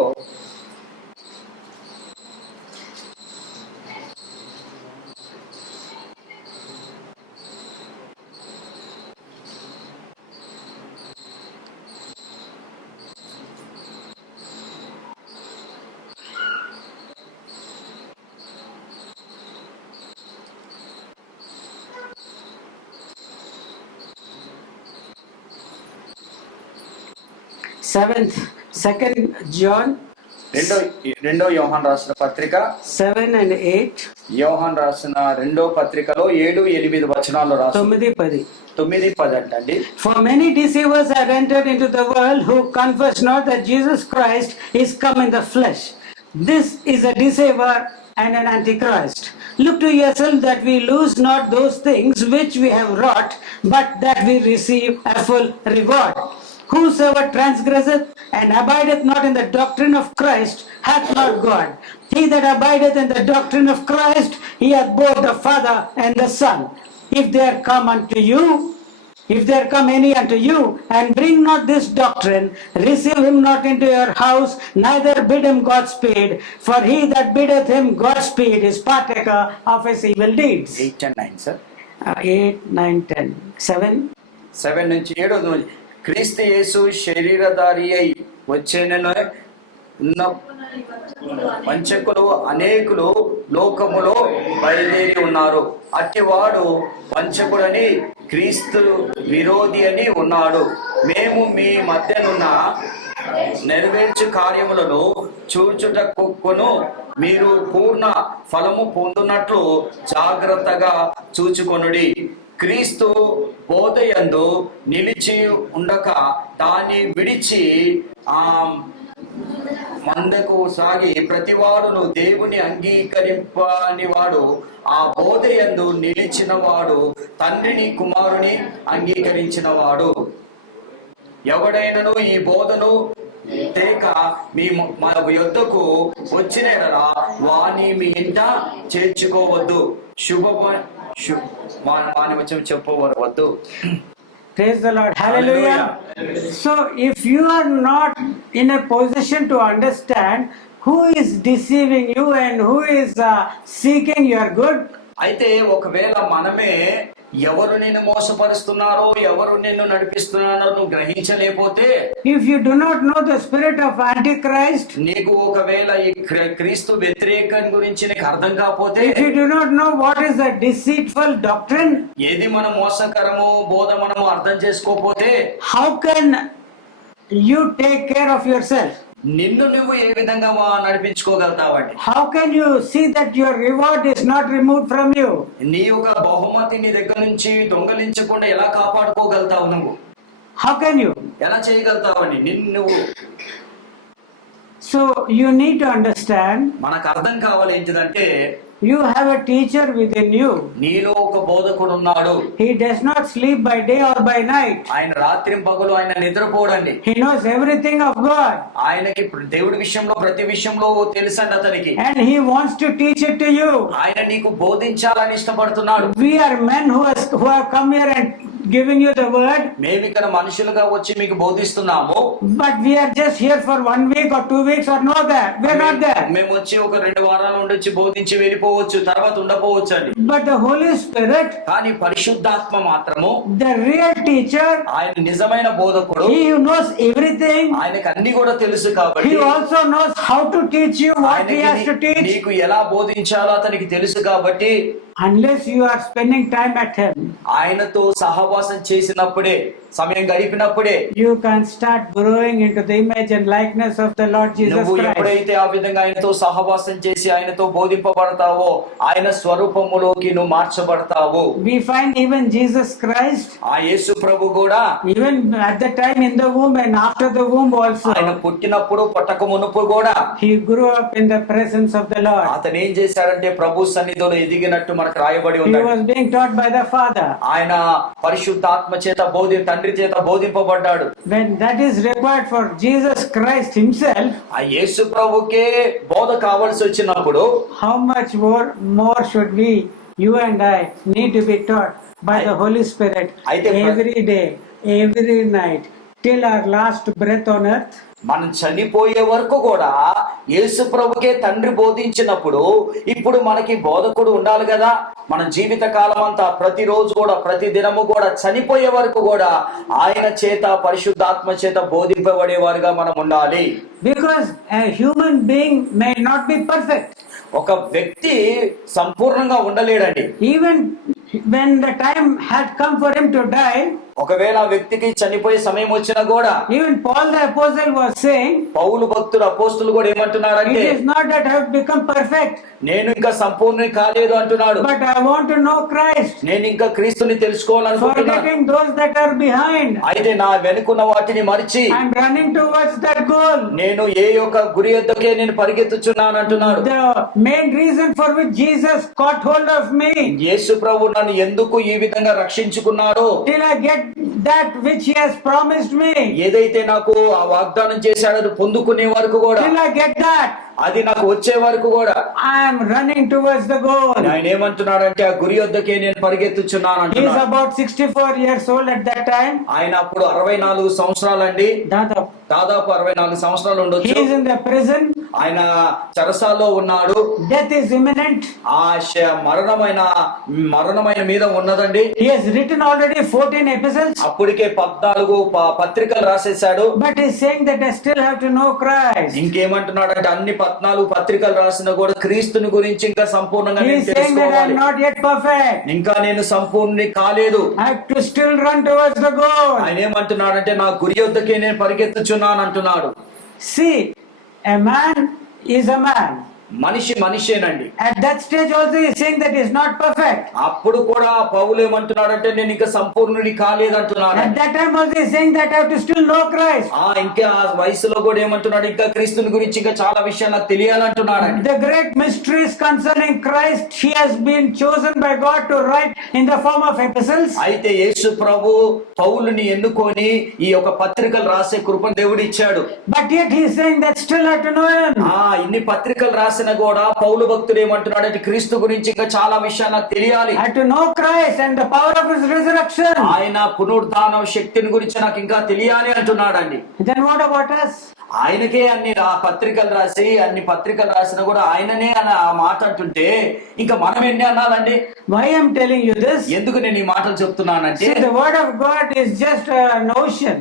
Second John, రెండో యోహాను రాసిన పత్రిక 7 and 8, యోహాను రాసిన రెండో పత్రికలో 7-8 వచనాలు రాసి 9-10 అంటండి. For many deceivers have entered into the world who confess not that Jesus Christ is come in the flesh. This is a deceiver and an antichrist. Look to yourself that we lose not those things which we have wrought, but that we receive a full reward. Whosoever transgresseth and abideth not in the doctrine of Christ hath not God. He that abideth in the doctrine of Christ, he hath both the Father and the Son. If there come any unto you, and bring not this doctrine, receive him not into your house, neither bid him Godspeed, for he that biddeth him Godspeed is partaker of his evil deeds. 8 and 9 sir. 8, 9, 10. 7 నుంచి 7. క్రీస్తు యేసు శరీరధారి అయి వచ్చేనను ఉన్న వంచకులు అనేకులు లోకములో బయలుదేరి ఉన్నారు. అట్టివాడు వంచకుడని క్రీస్తు విరోధి అని ఉన్నాడు. మేము మీ మధ్యనున్న నెరవేర్చు కార్యములను చూచుటకును మీరు పూర్ణ ఫలము పొందునట్లు జాగ్రత్తగా చూచుకొనుడి. క్రీస్తు బోధయందు నిలిచి ఉండక దాన్ని విడిచి మందకు సాగి ప్రతివాడును దేవుని అంగీకరింపని వాడు ఆ బోధయందు నిలిచిన వాడు తండ్రిని కుమారుని అంగీకరించిన వాడు. ఎవడైనను ఈ బోధను తేక మన యొద్దకు వచ్చిన వాని మీ ఇంట చేర్చుకోవద్దు. మాని వచ్చి చెప్పవరు వద్దు. Praise the Lord. Hallelujah. So if you are not in a position to understand who is deceiving you and who is seeking your good, అయితే ఒకవేళ మనమే ఎవరు నిన్ను మోసపరుస్తున్నారో, ఎవరు నిన్ను నడిపిస్తున్నారో నువ్వు గ్రహించలేకపోతే, if you do not know the spirit of Antichrist, నీకు ఒకవేళ ఈ క్రీస్తు వ్యతిరేకం గురించి నీకు అర్థం కాకపోతే, if you do not know what is the deceitful doctrine, ఏది మన మోసకరము బోధ మనము అర్థం చేసుకోకపోతే, how can you take care of yourself? నిన్ను నువ్వు ఏ విధంగా నడిపించుకోగలుగుతావండి? How can you see that your reward is not removed from you? నీ యొక్క బహుమతి నీ దగ్గర నుంచి దొంగలించకుండా ఎలా కాపాడుకోగలుగుతావు? నువ్వు How can you? ఎలా చేయగలుగుతావండి నిన్ను? So you need to understand, మనకు అర్థం కావాలి ఏంటిదంటే, you have a teacher within you. నీలో ఒక బోధకుడు ఉన్నాడు. He does not sleep by day or by night. ఆయన రాత్రి పగలు ఆయన నిద్రపోడండి. He knows everything of God. ఆయనకి దేవుడి విషయంలో ప్రతి విషయంలో తెలుసండి అతనికి. And he wants to teach it to you. ఆయన నీకు బోధించాలని ఇష్టపడుతున్నాడు. We are men who have come here and giving you the word. మేము ఇక్కడ మనుషులుగా వచ్చి మీకు బోధిస్తున్నాము. But we are just here for 1 week or 2 weeks or no that. We are not there. మేము వచ్చి ఒక 2 వారాలు ఉండొచ్చి బోధించి వెళ్ళిపోవచ్చు, తర్వాత ఉండపోవచ్చు అండి. But the Holy Spirit, కానీ పరిశుద్ధాత్మ మాత్రము, the real teacher, ఆయన నిజమైన బోధకుడు, he who knows everything, ఆయనకు అన్ని కూడా తెలుసు కాబట్టి, he also knows how to teach you what he has to teach. నీకు ఎలా బోధించాలో అతనికి తెలుసు కాబట్టి, unless you are spending time at him, ఆయనతో సహవాసం చేసినప్పుడే, సమయం గడిపినప్పుడే you can start growing into the image and likeness of the Lord Jesus నువ్వు Christ. ఎప్పుడైతే ఆ విధంగా ఆయనతో సహవాసం చేసి ఆయనతో బోధింపబడతావో, ఆయన స్వరూపములోకి నువ్వు మార్చబడతావు. We find even Jesus Christ, ఆ యేసు ప్రభు కూడా even at the time in the womb and after the womb also, ఆయన పుట్టినప్పుడు పుట్టక మునుపు కూడా he grew up in the presence of the Lord. అతను ఏం చేశాడంటే ప్రభు సన్నిధిలో ఎదిగినట్టు మనకు రాయబడి He ఉంది. was being taught by the Father. ఆయన పరిశుద్ధాత్మ చేత తండ్రి చేత బోధింపబడ్డాడు. When that is required for Jesus Christ himself, ఆ యేసు ప్రభుకే బోధ కావాల్సి వచ్చినప్పుడు how much more should we, you and I, need to be taught by the Holy Spirit every day, every night, till our last breath on earth? మనం చనిపోయే వరకు కూడా యేసు ప్రభుకే తండ్రి బోధించినప్పుడు ఇప్పుడు మనకి బోధకుడు ఉండాలి కదా. మన జీవిత కాలం అంతా ప్రతిరోజు కూడా, ప్రతి దినము కూడా, చనిపోయే వరకు కూడా ఆయన చేత పరిశుద్ధాత్మ చేత బోధింపబడేవారుగా మనం ఉండాలి. Because a human being may not be perfect. ఒక వ్యక్తి సంపూర్ణంగా ఉండలేడండి. Even when the time had come for him to die, ఒకవేళ ఆ వ్యక్తికి చనిపోయే సమయం వచ్చినా కూడా, even Paul the apostle was saying, పౌలు భక్తుడు అపోస్తులు కూడా ఏమంటున్నాడంటే, it is not that I have become perfect, నేను ఇంకా సంపూర్ణ కాలేదు అంటున్నాడు. but I want to know Christ, నేను ఇంకా క్రీస్తుని తెలుసుకోవాలనుకుంటున్నాను. forgetting those that are behind, అయితే నా వెనుకున్న వాటిని మరిచి I am running towards that goal. నేను ఏ యొక్క గురి యొద్దకే నేను పరిగెత్తుచున్నాను అంటున్నాడు. The main reason for which Jesus caught hold of me, యేసు ప్రభు నన్ను ఎందుకు ఈ విధంగా రక్షించుకున్నాడో, till I get that which he has promised me, ఏదైతే నాకు ఆ వాగ్దానం చేశాడో పొందుకునే వరకు కూడా, till I get that, అది నాకు వచ్చే వరకు కూడా I am running towards the goal. ఆయన ఏమంటున్నాడంటే ఆ గురి వద్దకే నేను పరిగెత్తుచున్నాను He is అంటున్నాడు. about 64 years old at that time. ఆయన అప్పుడు 64 సంవత్సరాలండి, దాదాపు 64 సంవత్సరాలు He ఉండొచ్చు. is in the prison. ఆయన చెరసాల్లో ఉన్నాడు. Death is imminent. ఆ మరణమైన మీద ఉన్నదండి. He has written already 14 epistles. అప్పటికే 14 పత్రికలు రాసేశాడు. But he is saying that I still have to know Christ. ఇంకేమంటున్నాడంటే అన్ని 14 పత్రికలు రాసినా కూడా క్రీస్తుని గురించి ఇంకా సంపూర్ణంగా He నేను is saying that I am తెలుసుకోవాలి, not yet perfect. ఇంకా నేను సంపూర్ణి కాలేదు. I have to still run towards the goal. ఆయన ఏమంటున్నాడంటే నా గురి యొద్దకే నేను పరిగెత్తుచున్నాను అంటున్నాడు. See, a man is a man. మనిషి మనిషేనండి. At that stage also he is saying that he is not perfect. అప్పుడు కూడా పౌలు ఏమంటున్నాడంటే నేను ఇంకా సంపూర్ణుడి కాలేదంటున్నాడు. At that time also he is saying that I have to still know Christ. ఇంకా ఆ వయసులో కూడా ఏమంటున్నాడు, ఇంకా క్రీస్తుని గురించి ఇంకా చాలా విషయాలు నాకు తెలియాలంటున్నాడు. The great mysteries concerning Christ he has been chosen by God to write in the form of epistles. అయితే యేసు ప్రభు పౌలుని ఎన్నుకొని ఈ యొక్క పత్రికలు రాసే కృపను దేవుడు ఇచ్చాడు. But yet he is saying that still I have to know him. ఇన్ని పత్రికలు రాసే రాసిన కూడా పౌలు భక్తుడు ఏమంటున్నాడు అంటే క్రీస్తు గురించి ఇంకా చాలా విషయాలు నాకు తెలియాలి. I have to know Christ and the power of his resurrection. ఆయన పునరుద్ధాన శక్తిని గురించి నాకు ఇంకా తెలియాలి అంటున్నాడండి. Then what about us? ఆయనకే అన్ని పత్రికలు రాసి అన్ని పత్రికలు రాసినా కూడా ఆయననే అని ఆ మాట అంటుంటే ఇంకా మనం ఎన్ని అనాలండి? Why I am telling you this? ఎందుకు నేను ఈ మాటలు చెప్తున్నానంటే See, the word of God is just an ocean.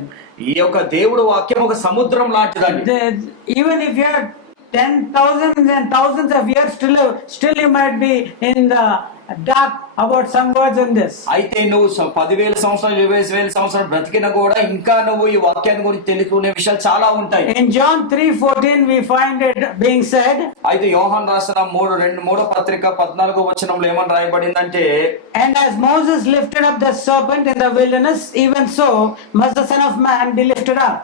ఈ యొక్క దేవుడు వాక్యం ఒక సముద్రం లాంటిదండి. Even if you have 10,000s and thousands of years to live, still you might be in the dark about some words in this. అయితే నువ్వు 10,000 సంవత్సరాలు 20,000 సంవత్సరాలు బ్రతికినా కూడా ఇంకా నువ్వు ఈ వాక్యాన్ని గురించి తెలుసుకునే విషయాలు చాలా ఉంటాయి. In John 3:14 we find it being said. అయితే యోహాను రాసిన మూడో పత్రిక 14వ వచనంలో ఏమని రాయబడిందంటే, and as Moses lifted up the serpent in the wilderness, even so must the Son of Man be lifted up.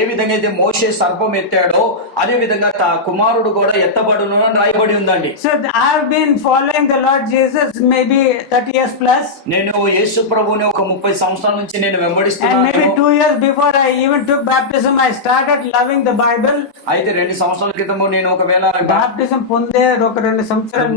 ఏ విధంగా అయితే మోషే సర్పం ఎత్తాడో అదే విధంగా కుమారుడు కూడా ఎత్తబడును అని రాయబడి ఉందండి. So I have been following the Lord Jesus maybe 30 years plus. నేను యేసు ప్రభువుని ఒక 30 సంవత్సరాల నుంచి నేను వెంబడిస్తున్నాను. And maybe 2 years before I even took baptism, I started loving the Bible. అయితే 2 సంవత్సరాల క్రితము నేను ఒకవేళ బాప్టిజం పొందే ఒక 2 సంవత్సరాల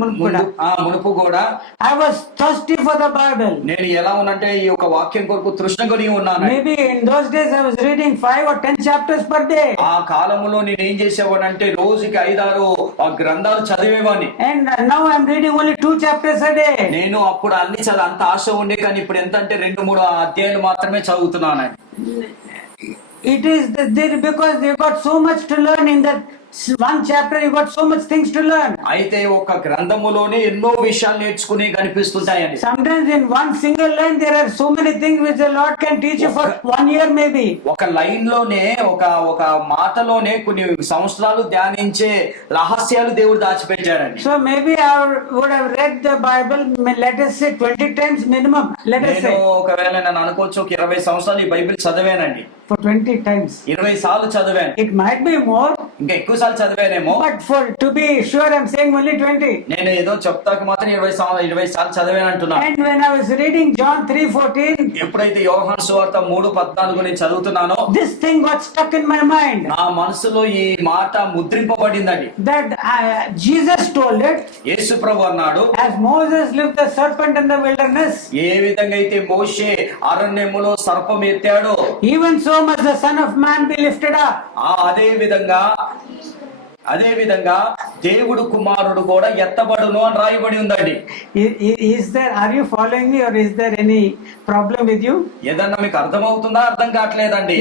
మునుపు కూడా I was thirsty for the Bible. నేను ఎలా ఉన్నంటే ఈ యొక్క వాక్యం కొరకు తృష్ణ కలిగి ఉన్నాను. Maybe in those days I was reading 5 or 10 chapters per day. ఆ కాలములో నేను ఏం చేసేవాడంటే రోజుకి 5-6 గ్రంథాలు చదివేవాడిని. And now I am reading only 2 chapters a day. నేను అప్పుడు అన్ని చాలా అంత ఆశ ఉండే, కానీ ఇప్పుడు ఎంత అంటే 2-3 అధ్యాయాలు మాత్రమే చదువుతున్నాను. It is there because you got so much to learn in that one chapter. You got so much things to learn. అయితే ఒక గ్రంథములోనే ఎన్నో విషయాలు నేర్చుకునే కనిపిస్తుంటాయండి. Sometimes in one single line there are so many things which the Lord can teach you for 1 year maybe. ఒక line లోనే ఒక మాటలోనే కొన్ని సంవత్సరాలు ధ్యానించే రహస్యాలు దేవుడు దాచిపెట్టాడండి. So maybe I would have read the Bible, let us say 20 times minimum. Let us say ఒకవేళ నేను అనుకోవచ్చు ఒక 20 సంవత్సరాలు ఈ బైబిల్ చదివానండి. for 20 times. 20 సార్లు చదివాను. It might be more. ఇంకా ఎక్కువ సార్లు చదివానేమో. But for to be sure I'm saying only 20. నేను ఏదో చెప్తాక మాత్రం 20 సార్లు చదివాను అంటున్నాను. And when I was reading John 3:14, ఎప్పుడైతే యోహాను సువార్త 3:14 నేను చదువుతున్నానో this thing got stuck in my mind. నా మనసులో ఈ మాట ముద్రింపబడిందండి. That Jesus told it. యేసు ప్రభు అన్నాడు, As Moses lifted the serpent in the wilderness, ఏ విధంగా అయితే మోషే అరణ్యములో సర్పం ఎత్తాడో, even so must the Son of Man be lifted up. అదే విధంగా దేవుడు కుమారుడు కూడా ఎత్తబడును అని రాయబడి ఉందండి. Are you following me or is there any problem with you? ఏదన్నా మీకు అర్థమవుతుందా? అర్థం కావట్లేదండి.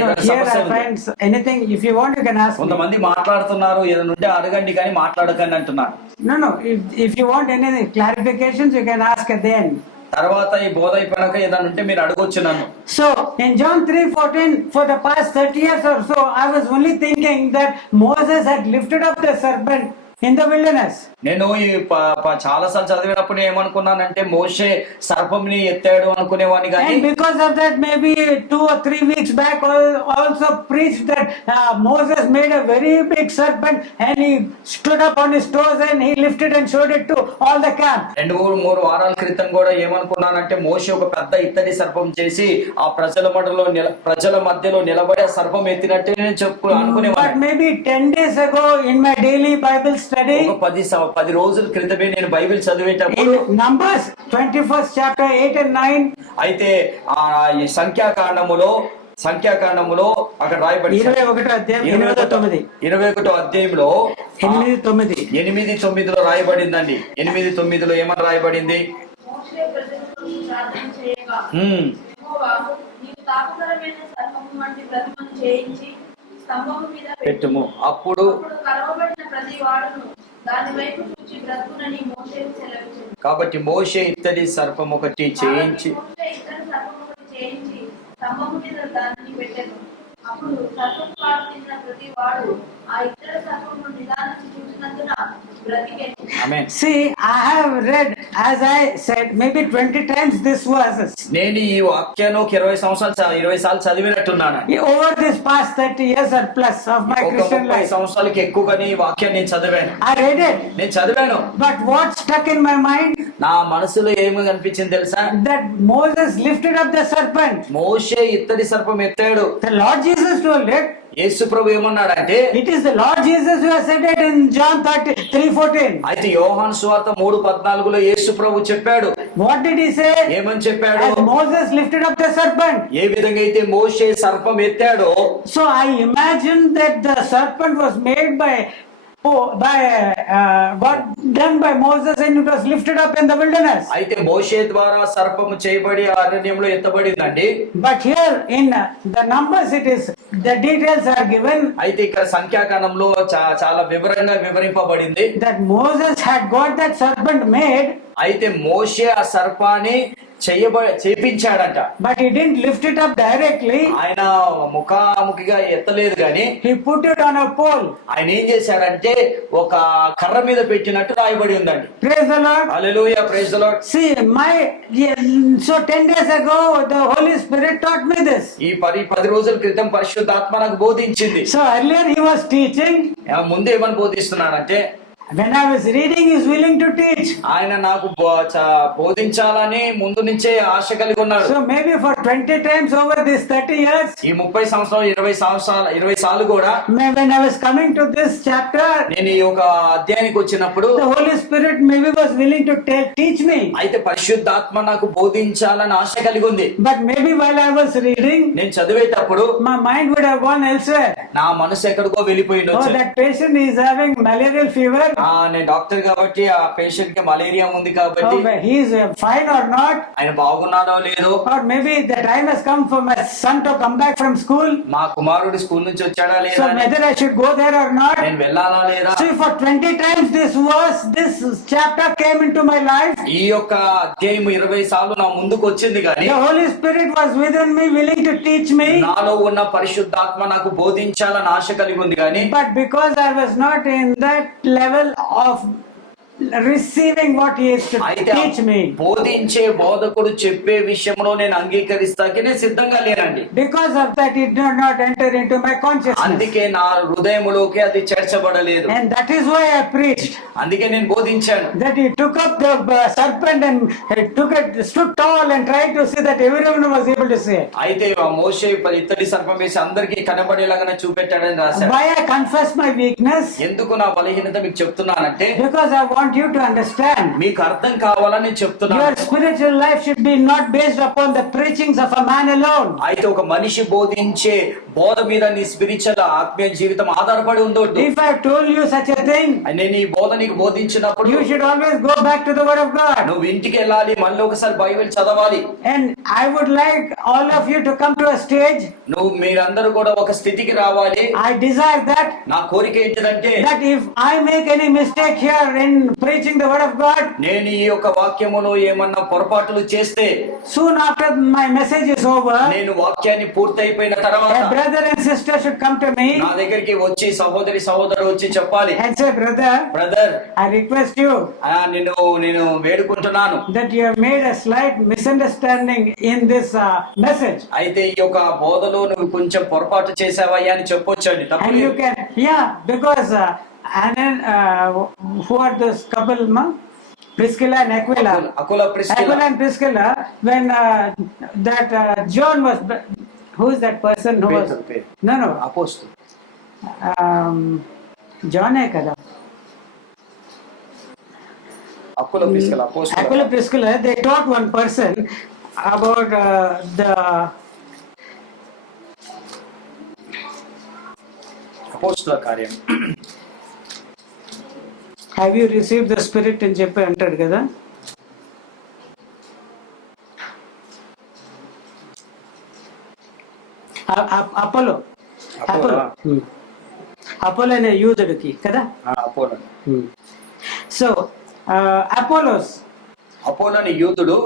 Anything if you want you can ask. కొంతమంది మాట్లాడుతున్నారు, ఏదైనా ఉంటే అడగండి కానీ మాట్లాడకండి అంటున్నారు. No, if you want any clarifications you can ask at the end. తర్వాత ఈ బోధ అయిపోయాక ఏదైనా ఉంటే మీరు అడగొచ్చు నన్ను. So in John 3:14 for the past 30 years or so I was only thinking that Moses had lifted up the serpent in the wilderness. నేను ఈ చాలా సార్లు చదివినప్పుడు ఏమనుకున్నానంటే మోషే సర్పంని ఎత్తాడు అనుకునేవాడిని కానీ, and because of that maybe 2 or 3 weeks back also preached that Moses made a very big serpent and he stood up on his toes and he lifted and showed it to all the camp. 2-3 వారాల క్రితం కూడా ఏమనుకున్నానంటే మోషే ఒక పెద్ద ఇత్తడి సర్పం చేసి ఆ ప్రజల మధ్యలో నిలబడి ఆ సర్పం ఎత్తినట్టు నేను అనుకునేవాడిని. But maybe 10 days ago in my daily Bible study, 10 రోజుల క్రితమే నేను బైబిల్ చదివేటప్పుడు Numbers 21st chapter 8 and 9, అయితే ఈ సంఖ్యాకాండములో అక్కడ రాయబడి 21వ అధ్యాయం 21వ అధ్యాయంలో 8-9 లో రాయబడిందండి. 8-9 ఏమని రాయబడింది? పెట్టుము, అప్పుడు కాబట్టి మోషే ఇత్తడి సర్పం ఒకటి చేయించి అప్పుడు సర్పం కాటు తిన్న ప్రతి వాడు ఆ ఇతర సర్పమును నిదానించి చూసినందున బ్రతికెను. ఆమేన్. See, I have read, as I said, maybe 20 times this verses. నేను ఈ వాక్యాన్ని 20 సార్లు చదివినట్టున్నాను. Over this past 30 years or plus of my Christian life. 30 సంవత్సరాలకి ఎక్కువగానే ఈ వాక్యాన్ని నేను చదివాను. I read it. నేను చదివాను. But what stuck in my mind? నా మనసులో ఏమి కనిపించింది తెలుసా? That Moses lifted up the serpent. మోషే ఇత్తడి సర్పం ఎత్తాడు. The Lord Jesus told it. యేసు ప్రభు ఏమన్నాడంటే, it is the Lord Jesus who has said it in John 3:14. అయితే యోహాను సువార్త 3:14లో యేసు ప్రభు చెప్పాడు. What did he say? ఏమని చెప్పాడు? As Moses lifted up the serpent. ఏ విధంగా అయితే మోషే సర్పం ఎత్తాడో, So I imagine that the serpent was made by God, done by Moses, and it was lifted up in the wilderness. అయితే మోషే ద్వారా సర్పము చేయబడి అరణ్యంలో ఎత్తబడిందండి. But here in the numbers, it is the details are given అయితే ఇక్కడ సంఖ్యాకాండంలో చాలా వివరంగా వివరింపబడింది. that Moses had got that serpent made, అయితే మోషే ఆ సర్పాన్ని చేపించాడట. but he didn't lift it up directly. ఆయన ముఖాముఖిగా ఎత్తలేదు గాని He put it on a pole. ఆయన ఏం చేశాడంటే ఒక కర్ర మీద పెట్టినట్టు రాయబడి ఉందండి. Praise the Lord. Hallelujah, praise the Lord. See, so 10 days ago, the Holy Spirit taught me this. ఈ 10 రోజుల క్రితం పరిశుద్ధాత్మ నాకు బోధించింది. So earlier he was teaching. ముందు ఏమని బోధిస్తున్నాడంటే, When I was reading, he is willing to teach. ఆయన నాకు బోధించాలని ముందు నుంచే ఆశ కలిగి ఉన్నాడు. So maybe for 20 times over these 30 years, ఈ 30 సంవత్సరాలు 20 సార్లు కూడా when I was coming to this chapter, నేను ఈ ఒక అధ్యాయానికి వచ్చినప్పుడు the Holy Spirit maybe was willing to teach me. అయితే పరిశుద్ధాత్మ నాకు బోధించాలని ఆశ కలిగి ఉంది. But maybe while I was reading, నేను చదివేటప్పుడు my mind would have gone elsewhere. నా మనసు ఎక్కడికో వెళ్ళిపోయింది. Oh, that patient is having malarial fever. నేను డాక్టర్ కాబట్టి ఆ పేషెంట్ కి మలేరియా ఉంది కాబట్టి Oh, he is fine or not? ఆయన బాగున్నాడో లేదో, Or maybe the time has come for my son to come back from school. మా కుమారుడు స్కూల్ నుంచి వచ్చాడా లేదా, So whether I should go there or not. నేను వెళ్ళాలా లేదా. So for 20 times this chapter came into my life. ఈ యొక్క అధ్యాయం 20 సార్లు నా ముందుకు వచ్చింది కానీ The Holy Spirit was within me, willing to teach me. నాలో ఉన్న పరిశుద్ధాత్మ నాకు బోధించాలని ఆశ కలిగి ఉంది కానీ But because I was not in that level of receiving what he is to అయితే teach me, బోధించే బోధకుడు చెప్పే విషయంలో నేను అంగీకరిస్తాకి నేను సిద్ధంగా లేనండి. because of that it did not enter into my consciousness, అందుకే నా హృదయములోకి అది చేర్చబడలేదు. and that is why I preached అందుకే నేను బోధించాను. that he took up the serpent and stood tall and tried to see that everyone was able to see it. అయితే ఆ మోషే ఇత్తడి సర్పం వేసి అందరికీ కనబడేలాగానే చూపెట్టాడని రాశాడు. Why I confess my weakness? ఎందుకు నా బలహీనత మీకు చెప్తున్నానంటే, Because I want you to understand, మీకు అర్థం కావాలని నేను చెప్తున్నాను. your spiritual life should be not based upon the preachings of a man alone. అయితే ఒక మనిషి బోధించే బోధ మీద నీ స్పిరిచువల్ ఆత్మీయ జీవితం ఆధారపడి ఉండొద్దు. If I told you such a thing, నేను ఈ బోధ నీకు బోధించినప్పుడు you should always go back to the word of God. నువ్వు ఇంటికి వెళ్ళాలి, మళ్ళీ ఒకసారి బైబిల్ చదవాలి. And I would like all of you to come to a stage. మీరందరూ కూడా ఒక స్థితికి రావాలి. I desire that నా కోరిక ఏంటిదంటే, if I make any mistake here in preaching the word of God, నేను ఈ యొక్క వాక్యములో ఏమన్నా పొరపాట్లు చేస్తే, soon after my message is over, నేను వాక్యాన్ని పూర్తయిపోయిన తర్వాత a brother and sister should come to me నా దగ్గరికి వచ్చి సహోదరుడు వచ్చి చెప్పాలి, and say, brother, I request you నేను వేడుకుంటున్నాను that you have made a slight misunderstanding in this message. అయితే ఈ యొక్క బోధలో నువ్వు కొంచెం పొరపాటు చేసావయ్యా అని చెప్పొచ్చండి. And you can, because who are this couple, ma? Priscilla and Aquila. Aquila and Priscilla, when that John was, who is that person who was? No. అపోస్తలు John hai kada. Aquila Priscilla, they taught one person about the అపోస్తల కార్యం. have you received the spirit అని చెప్పి అంటాడు కదా. Apollo అనే యూదుడికి కదా. So Apollo అనే యూదుడు,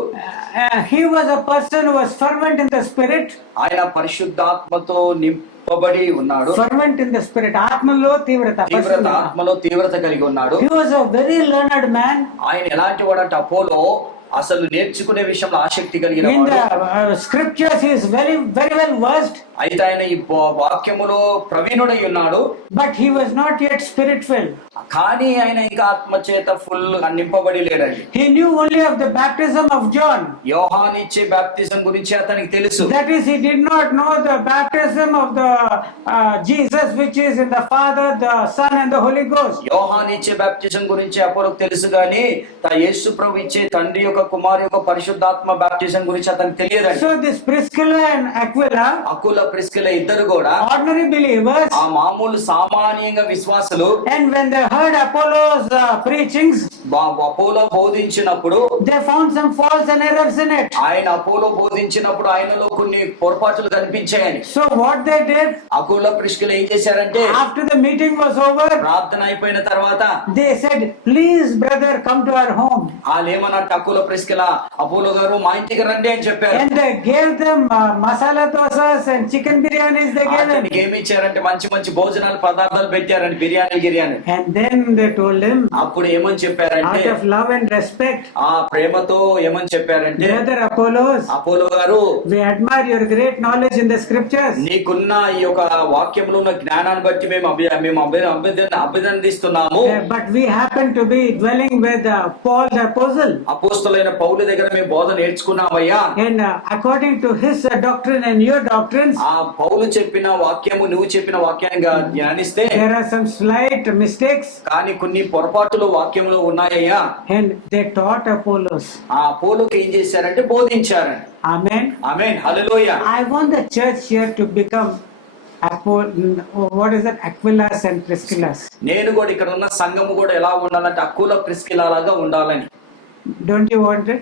he was a person who was fervent in the spirit. ఆయన పరిశుద్ధాత్మతో నింపబడి ఉన్నాడు. fervent in the spirit, ఆత్మలో ఆత్మలో తీవ్రత కలిగి ఉన్నాడు. he was a very learned man. ఆయన ఎలాంటి వాడంటే, అపోలో అసలు నేర్చుకునే విషయంలో ఆసక్తి కలిగిన In the వాడు. scriptures, he is very well versed, అయితే ఆయన ఈ వాక్యములో ప్రవీణుడై ఉన్నాడు, but he was not yet spirit filled. కానీ ఆయన ఇంకా ఆత్మ చేత ఫుల్ నింపబడి లేడండి. He knew only of the baptism of John. యోహాను ఇచ్చే బాప్తిజం గురించి అతనికి తెలుసు. That is, he did not know the baptism of the Jesus, which is in the Father, the Son, and the Holy Ghost. యోహాను ఇచ్చే బాప్తిజం గురించి అపోలోకు తెలుసు గాని యేసు ప్రభు ఇచ్చే తండ్రి యొక్క కుమారు యొక్క పరిశుద్ధాత్మ బాప్తిజం గురించి అతనికి తెలియదండి. So this Priscilla and Aquila, అకుల ప్రిస్కిల ఇద్దరు కూడా ordinary believers, ఆ మామూలు సామాన్యంగా విశ్వాసులు, and when they heard Apollo's preachings, Apollo బోధించినప్పుడు they found some faults and errors in it. ఆయన అపోలో బోధించినప్పుడు ఆయనలో కొన్ని పొరపాట్లు కనిపించాయని. So what they did, అకుల ప్రిస్కిల ఏం చేశారంటే after the meeting was over, ప్రార్థన అయిపోయిన తర్వాత they said, please brother, come to our home. వాళ్ళు ఏమన్నట్టు అకుల ప్రిస్కిల అపోలో గారు మా ఇంటికి రండి అని చెప్పారు. And they gave them masala dosas and chicken biryanis they gave them. అతనికి ఏమి ఇచ్చారంటే మంచి మంచి భోజనాలు పదార్థాలు పెట్టారండి, biryani. And then they told him, అప్పుడు ఏమని చెప్పారంటే out of love and respect, ఆ ప్రేమతో ఏమని చెప్పారంటే, brother Apollos, అపోలో గారు we admire your great knowledge in the scriptures. నీకున్న ఈ యొక్క వాక్యంలో ఉన్న జ్ఞానాన్ని బట్టి మేము అభినందిస్తున్నాము. But we happen to be dwelling with Paul the apostle. అపోస్తలుడైన పౌలు దగ్గర మేము బోధ నేర్చుకున్నామయ్యా. And according to his doctrine and your doctrines, ఆ పౌలు చెప్పిన వాక్యము నువ్వు చెప్పిన వాక్యాన్ని ధ్యానిస్తే there are some slight mistakes. కానీ కొన్ని పొరపాట్లు వాక్యంలో ఉన్నాయ్యా. And they taught Apollos. ఆ అపోలోకి ఏం చేశారంటే బోధించారండి. Amen. Amen, hallelujah. I want the church here to become what is that? Aquilas and Priscillas. నేను కూడా ఇక్కడ ఉన్న సంఘము కూడా ఎలా ఉండాలంటే అకుల ప్రిస్కిల లాగా ఉండాలని. Don't you want it?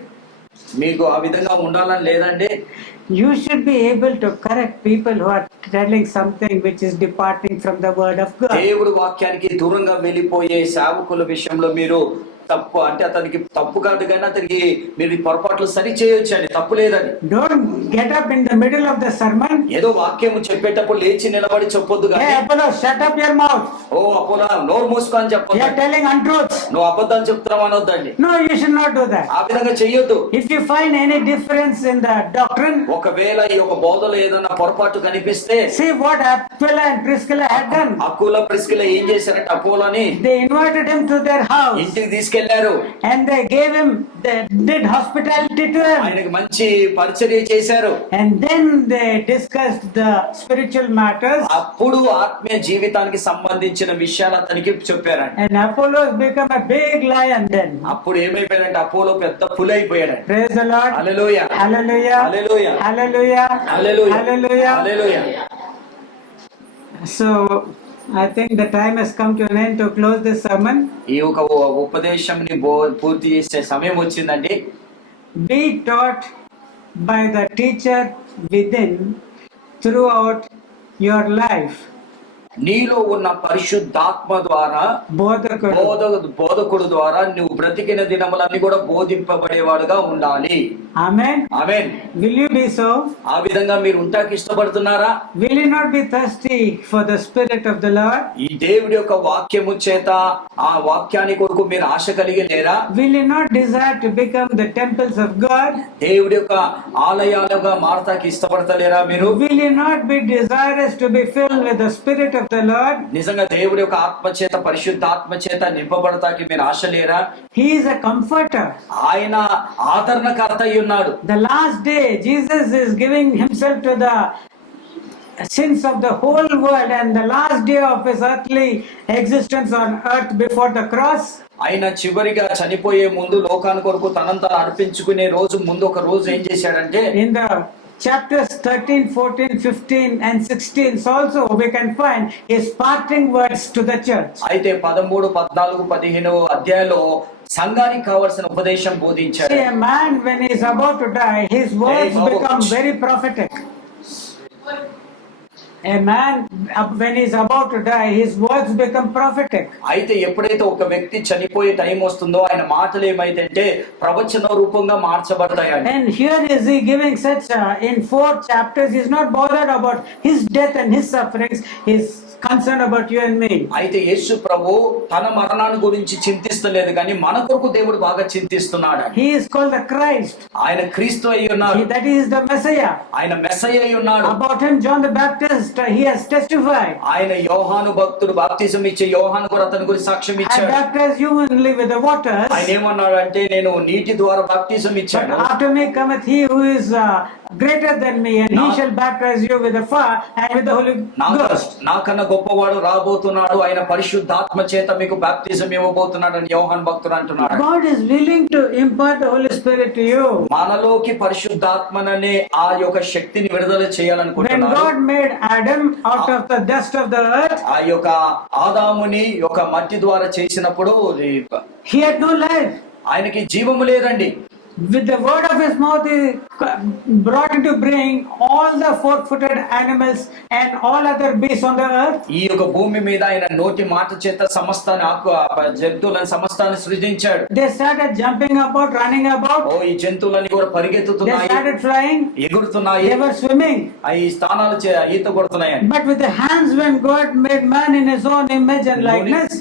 మీకు ఆ విధంగా ఉండాలని లేదండి. You should be able to correct people who are telling something which is departing from the word of God. దేవుడు వాక్యానికి దూరంగా వెళ్ళిపోయే సేవకుల విషయంలో మీరు తప్పు అంటే అతనికి తప్పు కాదు కానీ అతనికి మీరు పొరపాట్లు సరి చేయొచ్చండి, తప్పు లేదని. Don't get up in the middle of the sermon. ఏదో వాక్యం చెప్పేటప్పుడు లేచి నిలబడి చెప్పొద్దు కానీ, Hey Apollo, shut up your mouth. ఓ అపోలో నోరు మూసుకొని You చెప్పొద్దు, are telling untruths. నువ్వు అబద్ధాలు చెప్తున్నావు అనొద్దండి. No, you should not do that. ఆ విధంగా చెయ్యొద్దు. If you find any difference in the doctrine, ఒకవేళ ఈ యొక్క బోధలో ఏదైనా పొరపాటు కనిపిస్తే, see what Aquila and Priscilla had done. అకుల ప్రిస్కిల ఏం చేశారంటే అపోలోని They invited him to their house ఇంటికి తీసుకెళ్లారు. and they gave him, they did hospitality to him. ఆయనకి మంచి పరిచర్య చేశారు. And then they discussed the spiritual matters. అప్పుడు ఆత్మీయ జీవితానికి సంబంధించిన విషయాలు అతనికి చెప్పారంట. And Apollo become a big lion then. అప్పుడు ఏమైపోయాడంటే అపోలో పెద్ద పులి అయిపోయాడంట. Praise the Lord. Hallelujah, Hallelujah. Hallelujah, Hallelujah. Hallelujah, Hallelujah. Hallelujah. So I think the time has come to an end to close this sermon. ఈ ఒక ఉపదేశంని పూర్తి చేసే సమయం వచ్చిందండి. Be taught by the teacher within throughout your life. నీలో ఉన్న పరిశుద్ధాత్మ ద్వారా బోధకుడు ద్వారా నువ్వు బ్రతికిన దినములన్నీ కూడా బోధింపబడేవాడుగా ఉండాలి. Amen. Amen. Will you be so? ఆ విధంగా మీరు ఉంటాకి ఇష్టపడుతున్నారా? Will you not be thirsty for the Spirit of the Lord? ఈ దేవుడి యొక్క వాక్యము చేత ఆ వాక్యాన్ని కొరకు మీరు ఆశ కలిగి లేరా? Will you not desire to become the temples of God? దేవుడి యొక్క ఆలయాలుగా మారతాకి ఇష్టపడతలేరా మీరు? Will you not be desirous to be filled with the Spirit of the Lord? నిజంగా దేవుడి యొక్క ఆత్మ చేత పరిశుద్ధాత్మ చేత నింపబడతాకి మీరు ఆశ లేరా? He is a comforter. ఆయన ఆదరణకర్త అయి ఉన్నాడు. The last day Jesus is giving himself to the sins of the whole world, and the last day of his earthly existence on earth before the cross, ఆయన చివరిగా చనిపోయే ముందు లోకాని కొరకు తనంతా అర్పించుకునే రోజు ముందు ఒక రోజు ఏం చేశాడంటే, in the chapters 13, 14, 15 and 16 also we can find his parting words to the church. అయితే 13, 14, 15 అధ్యాయంలో సంఘానికి కావాల్సిన ఉపదేశం బోధించాడు. See, a man when he is about to die, his words become very prophetic. a man, when he's about to die, his words become prophetic. అయితే ఎప్పుడైతే ఒక వ్యక్తి చనిపోయే టైం వస్తుందో ఆయన మాటలు ఏమైతే ప్రవచన రూపంగా మార్చబడతాయండి. And here is he giving such, in 4 chapters, he's not bothered about his death and his sufferings. He's concerned about you and me. అయితే యేసు ప్రభు తన మరణాన్ని గురించి చింతిస్తలేదు కానీ మన కొరకు దేవుడు బాగా చింతిస్తున్నాడు. He is called the Christ. ఆయన క్రీస్తు అయి ఉన్నాడు. That is the Messiah. ఆయన మెస్సయ్య అయి ఉన్నాడు. About him, John the Baptist, he has testified. ఆయన యోహాను భక్తుడు బాప్తిజం ఇచ్చే యోహాను కూడా అతని గురించి సాక్ష్యం I ఇచ్చాడు. baptize you only with the waters. ఆయన ఏమన్నాడు అంటే నేను నీటి ద్వారా బాప్తిజం But ఇచ్చాను. after me cometh he who is greater than me, and he shall baptize you with the fire and with the Holy Ghost. నాకన్నా గొప్పవాడు రాబోతున్నాడు, ఆయన పరిశుద్ధాత్మ చేత మీకు బాప్తిజం ఇవ్వబోతున్నాడు అని యోహాను భక్తుడు అంటున్నాడు. God is willing to impart the Holy Spirit to you. మనలోకి పరిశుద్ధాత్మననే ఆ యొక్క శక్తిని విడుదల When చేయాలనుకుంటున్నాడు. God made Adam out of the dust of the earth, ఆ యొక్క ఆదాముని యొక్క మట్టి ద్వారా చేసినప్పుడు he had no life. ఆయనకి జీవము లేదండి. With the word of his mouth, he brought into being all the 4-footed animals and all other beasts on the earth. ఈ యొక్క భూమి మీద ఆయన నోటి మాట చేత సమస్తాన్ని జంతువులను సమస్తాన్ని సృజించాడు. They started jumping about, running about. ఓ ఈ జంతువులన్నీ కూడా They పరిగెత్తుతున్నాయి, started flying. ఎగురుతున్నాయి, They were swimming. ఈ స్థానాలు ఈత కొడుతున్నాయి. But with the hands, when God made man in his own image and likeness,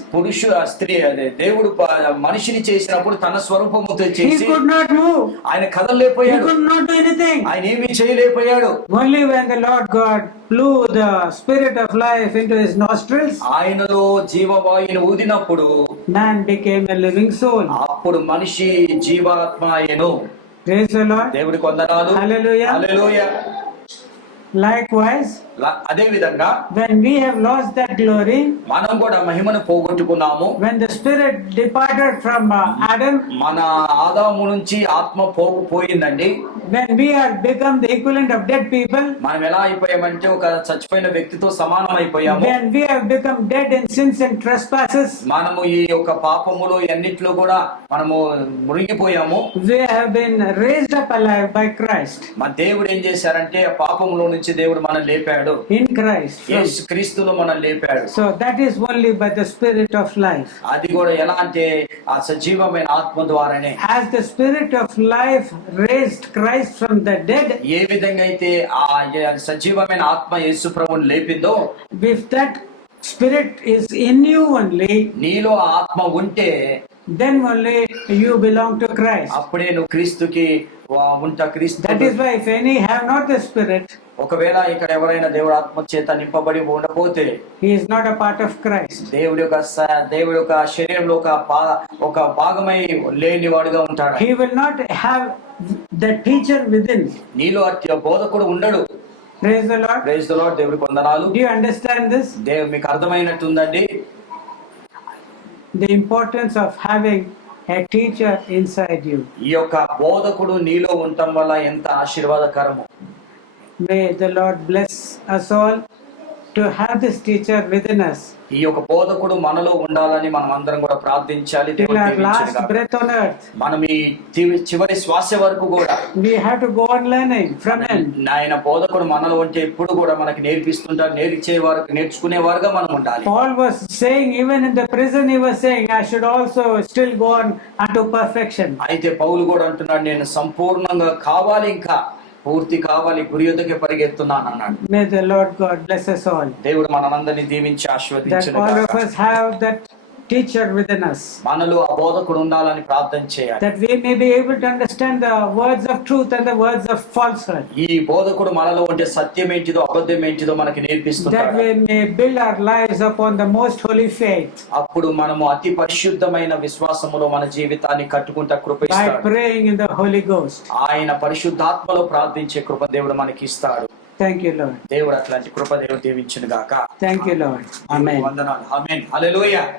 స్త్రీ అదే దేవుడు మనిషిని చేసినప్పుడు తన స్వరూపముతో he చేసి could not move. ఆయన He కదలలేకపోయాడు, could not do anything. ఆయన ఏమీ చేయలేకపోయాడు. Only when the Lord God blew the spirit of life into his nostrils, ఆయనలో జీవవాయుని ఊదినప్పుడు man became a living soul. అప్పుడు మనిషి జీవాత్మ అయ్యెను. Praise the Lord. దేవుడికి వందనాలు. Hallelujah. హల్లెలూయా. Likewise, అదే విధంగా when we have lost that glory, మనం కూడా మహిమను పోగొట్టుకున్నాము. when the spirit departed from Adam, మన ఆదాము నుంచి ఆత్మ పోయిందండి. when we are become the equivalent of dead people, మనం ఎలా అయిపోయామంటే ఒక చచ్చిపోయిన వ్యక్తితో సమానం అయిపోయాము. when we have become dead in sins and trespasses, మనము ఈ యొక్క పాపములు అన్నిట్లో కూడా మనము మునిగిపోయాము. we have been raised up alive by Christ. మన దేవుడు ఏం చేశారంటే ఆ పాపములో నుంచి దేవుడు మనల్ని లేపాడు. In Christ. యేసు క్రీస్తులో మనల్ని లేపాడు. So that is only by the spirit of life. అది కూడా ఎలా అంటే ఆ సజీవమైన ఆత్మ ద్వారానే. As the spirit of life raised Christ from the dead, ఏ విధంగా అయితే ఆ సజీవమైన ఆత్మ యేసు ప్రభువుని లేపిందో, if that spirit is in you only, నీలో ఆ ఆత్మ ఉంటే then only you belong to Christ. అప్పుడే నువ్వు క్రీస్తుకి ఉంటా. క్రీస్తు. That is why if any have not the spirit, ఒకవేళ ఇక్కడ ఎవరైనా దేవుడు ఆత్మ చేత నింపబడి ఉండకపోతే he is not a part of Christ. దేవుడి యొక్క శరీరంలో ఒక భాగమై లేని వాడుగా ఉంటాడు. He will not have the teacher within. నీలో అట్టి బోధకుడు ఉండడు. Praise the Lord. Praise the Lord. దేవుడికి వందనాలు. Do you understand this? మీకు అర్థమైనట్టుందండి The importance of having a teacher inside you. ఈ యొక్క బోధకుడు నీలో ఉండటం వల్ల ఎంత ఆశీర్వాదకరము. May the Lord bless us all to have this teacher within us. ఈ యొక్క బోధకుడు మనలో ఉండాలని మనం అందరం కూడా ప్రార్థించాలి. Till our last breath on earth, మనం ఈ చివరి శ్వాస వరకు కూడా we have to go on learning from him. ఆయన బోధకుడు మనలో ఉంటే ఎప్పుడు కూడా మనకి నేర్పిస్తుంటారు. నేర్చుకునేవారుగా మనం ఉండాలి. Paul was saying, even in the prison, he was saying, I should also still go on unto perfection. అయితే పౌలు కూడా అంటున్నాడు, నేను సంపూర్ణంగా కావాలి, ఇంకా పూర్తి కావాలి, గురి యొద్దకే పరిగెత్తున్నాను అన్నాడు. May the Lord God bless us all. దేవుడు మనందరినీ దీవించి That ఆశీర్వదించును all గాక. of us have that teacher within us. మనలో ఆ బోధకుడు ఉండాలని ప్రార్థన చేయాలి. That we may be able to understand the words of truth and the words of falsehood. ఈ బోధకుడు మనలో ఉంటే సత్యం ఏంటిదో అబద్ధం ఏంటిదో మనకి That నేర్పిస్తుంటాడు. we may build our lives upon the most holy faith. అప్పుడు మనము అతి పరిశుద్ధమైన విశ్వాసములో మన జీవితాన్ని కట్టుకుంటా కృప By ఇస్తాడు. praying in the Holy Ghost. ఆయన పరిశుద్ధాత్మలో ప్రార్థించే కృప దేవుడు మనకి ఇస్తాడు. Thank you, Lord. దేవుడు అట్లాంటి కృప దేవుడు దీవించును గాక. Thank you, Lord. Amen. వందనాలు. ఆమేన్. హల్లెలూయా.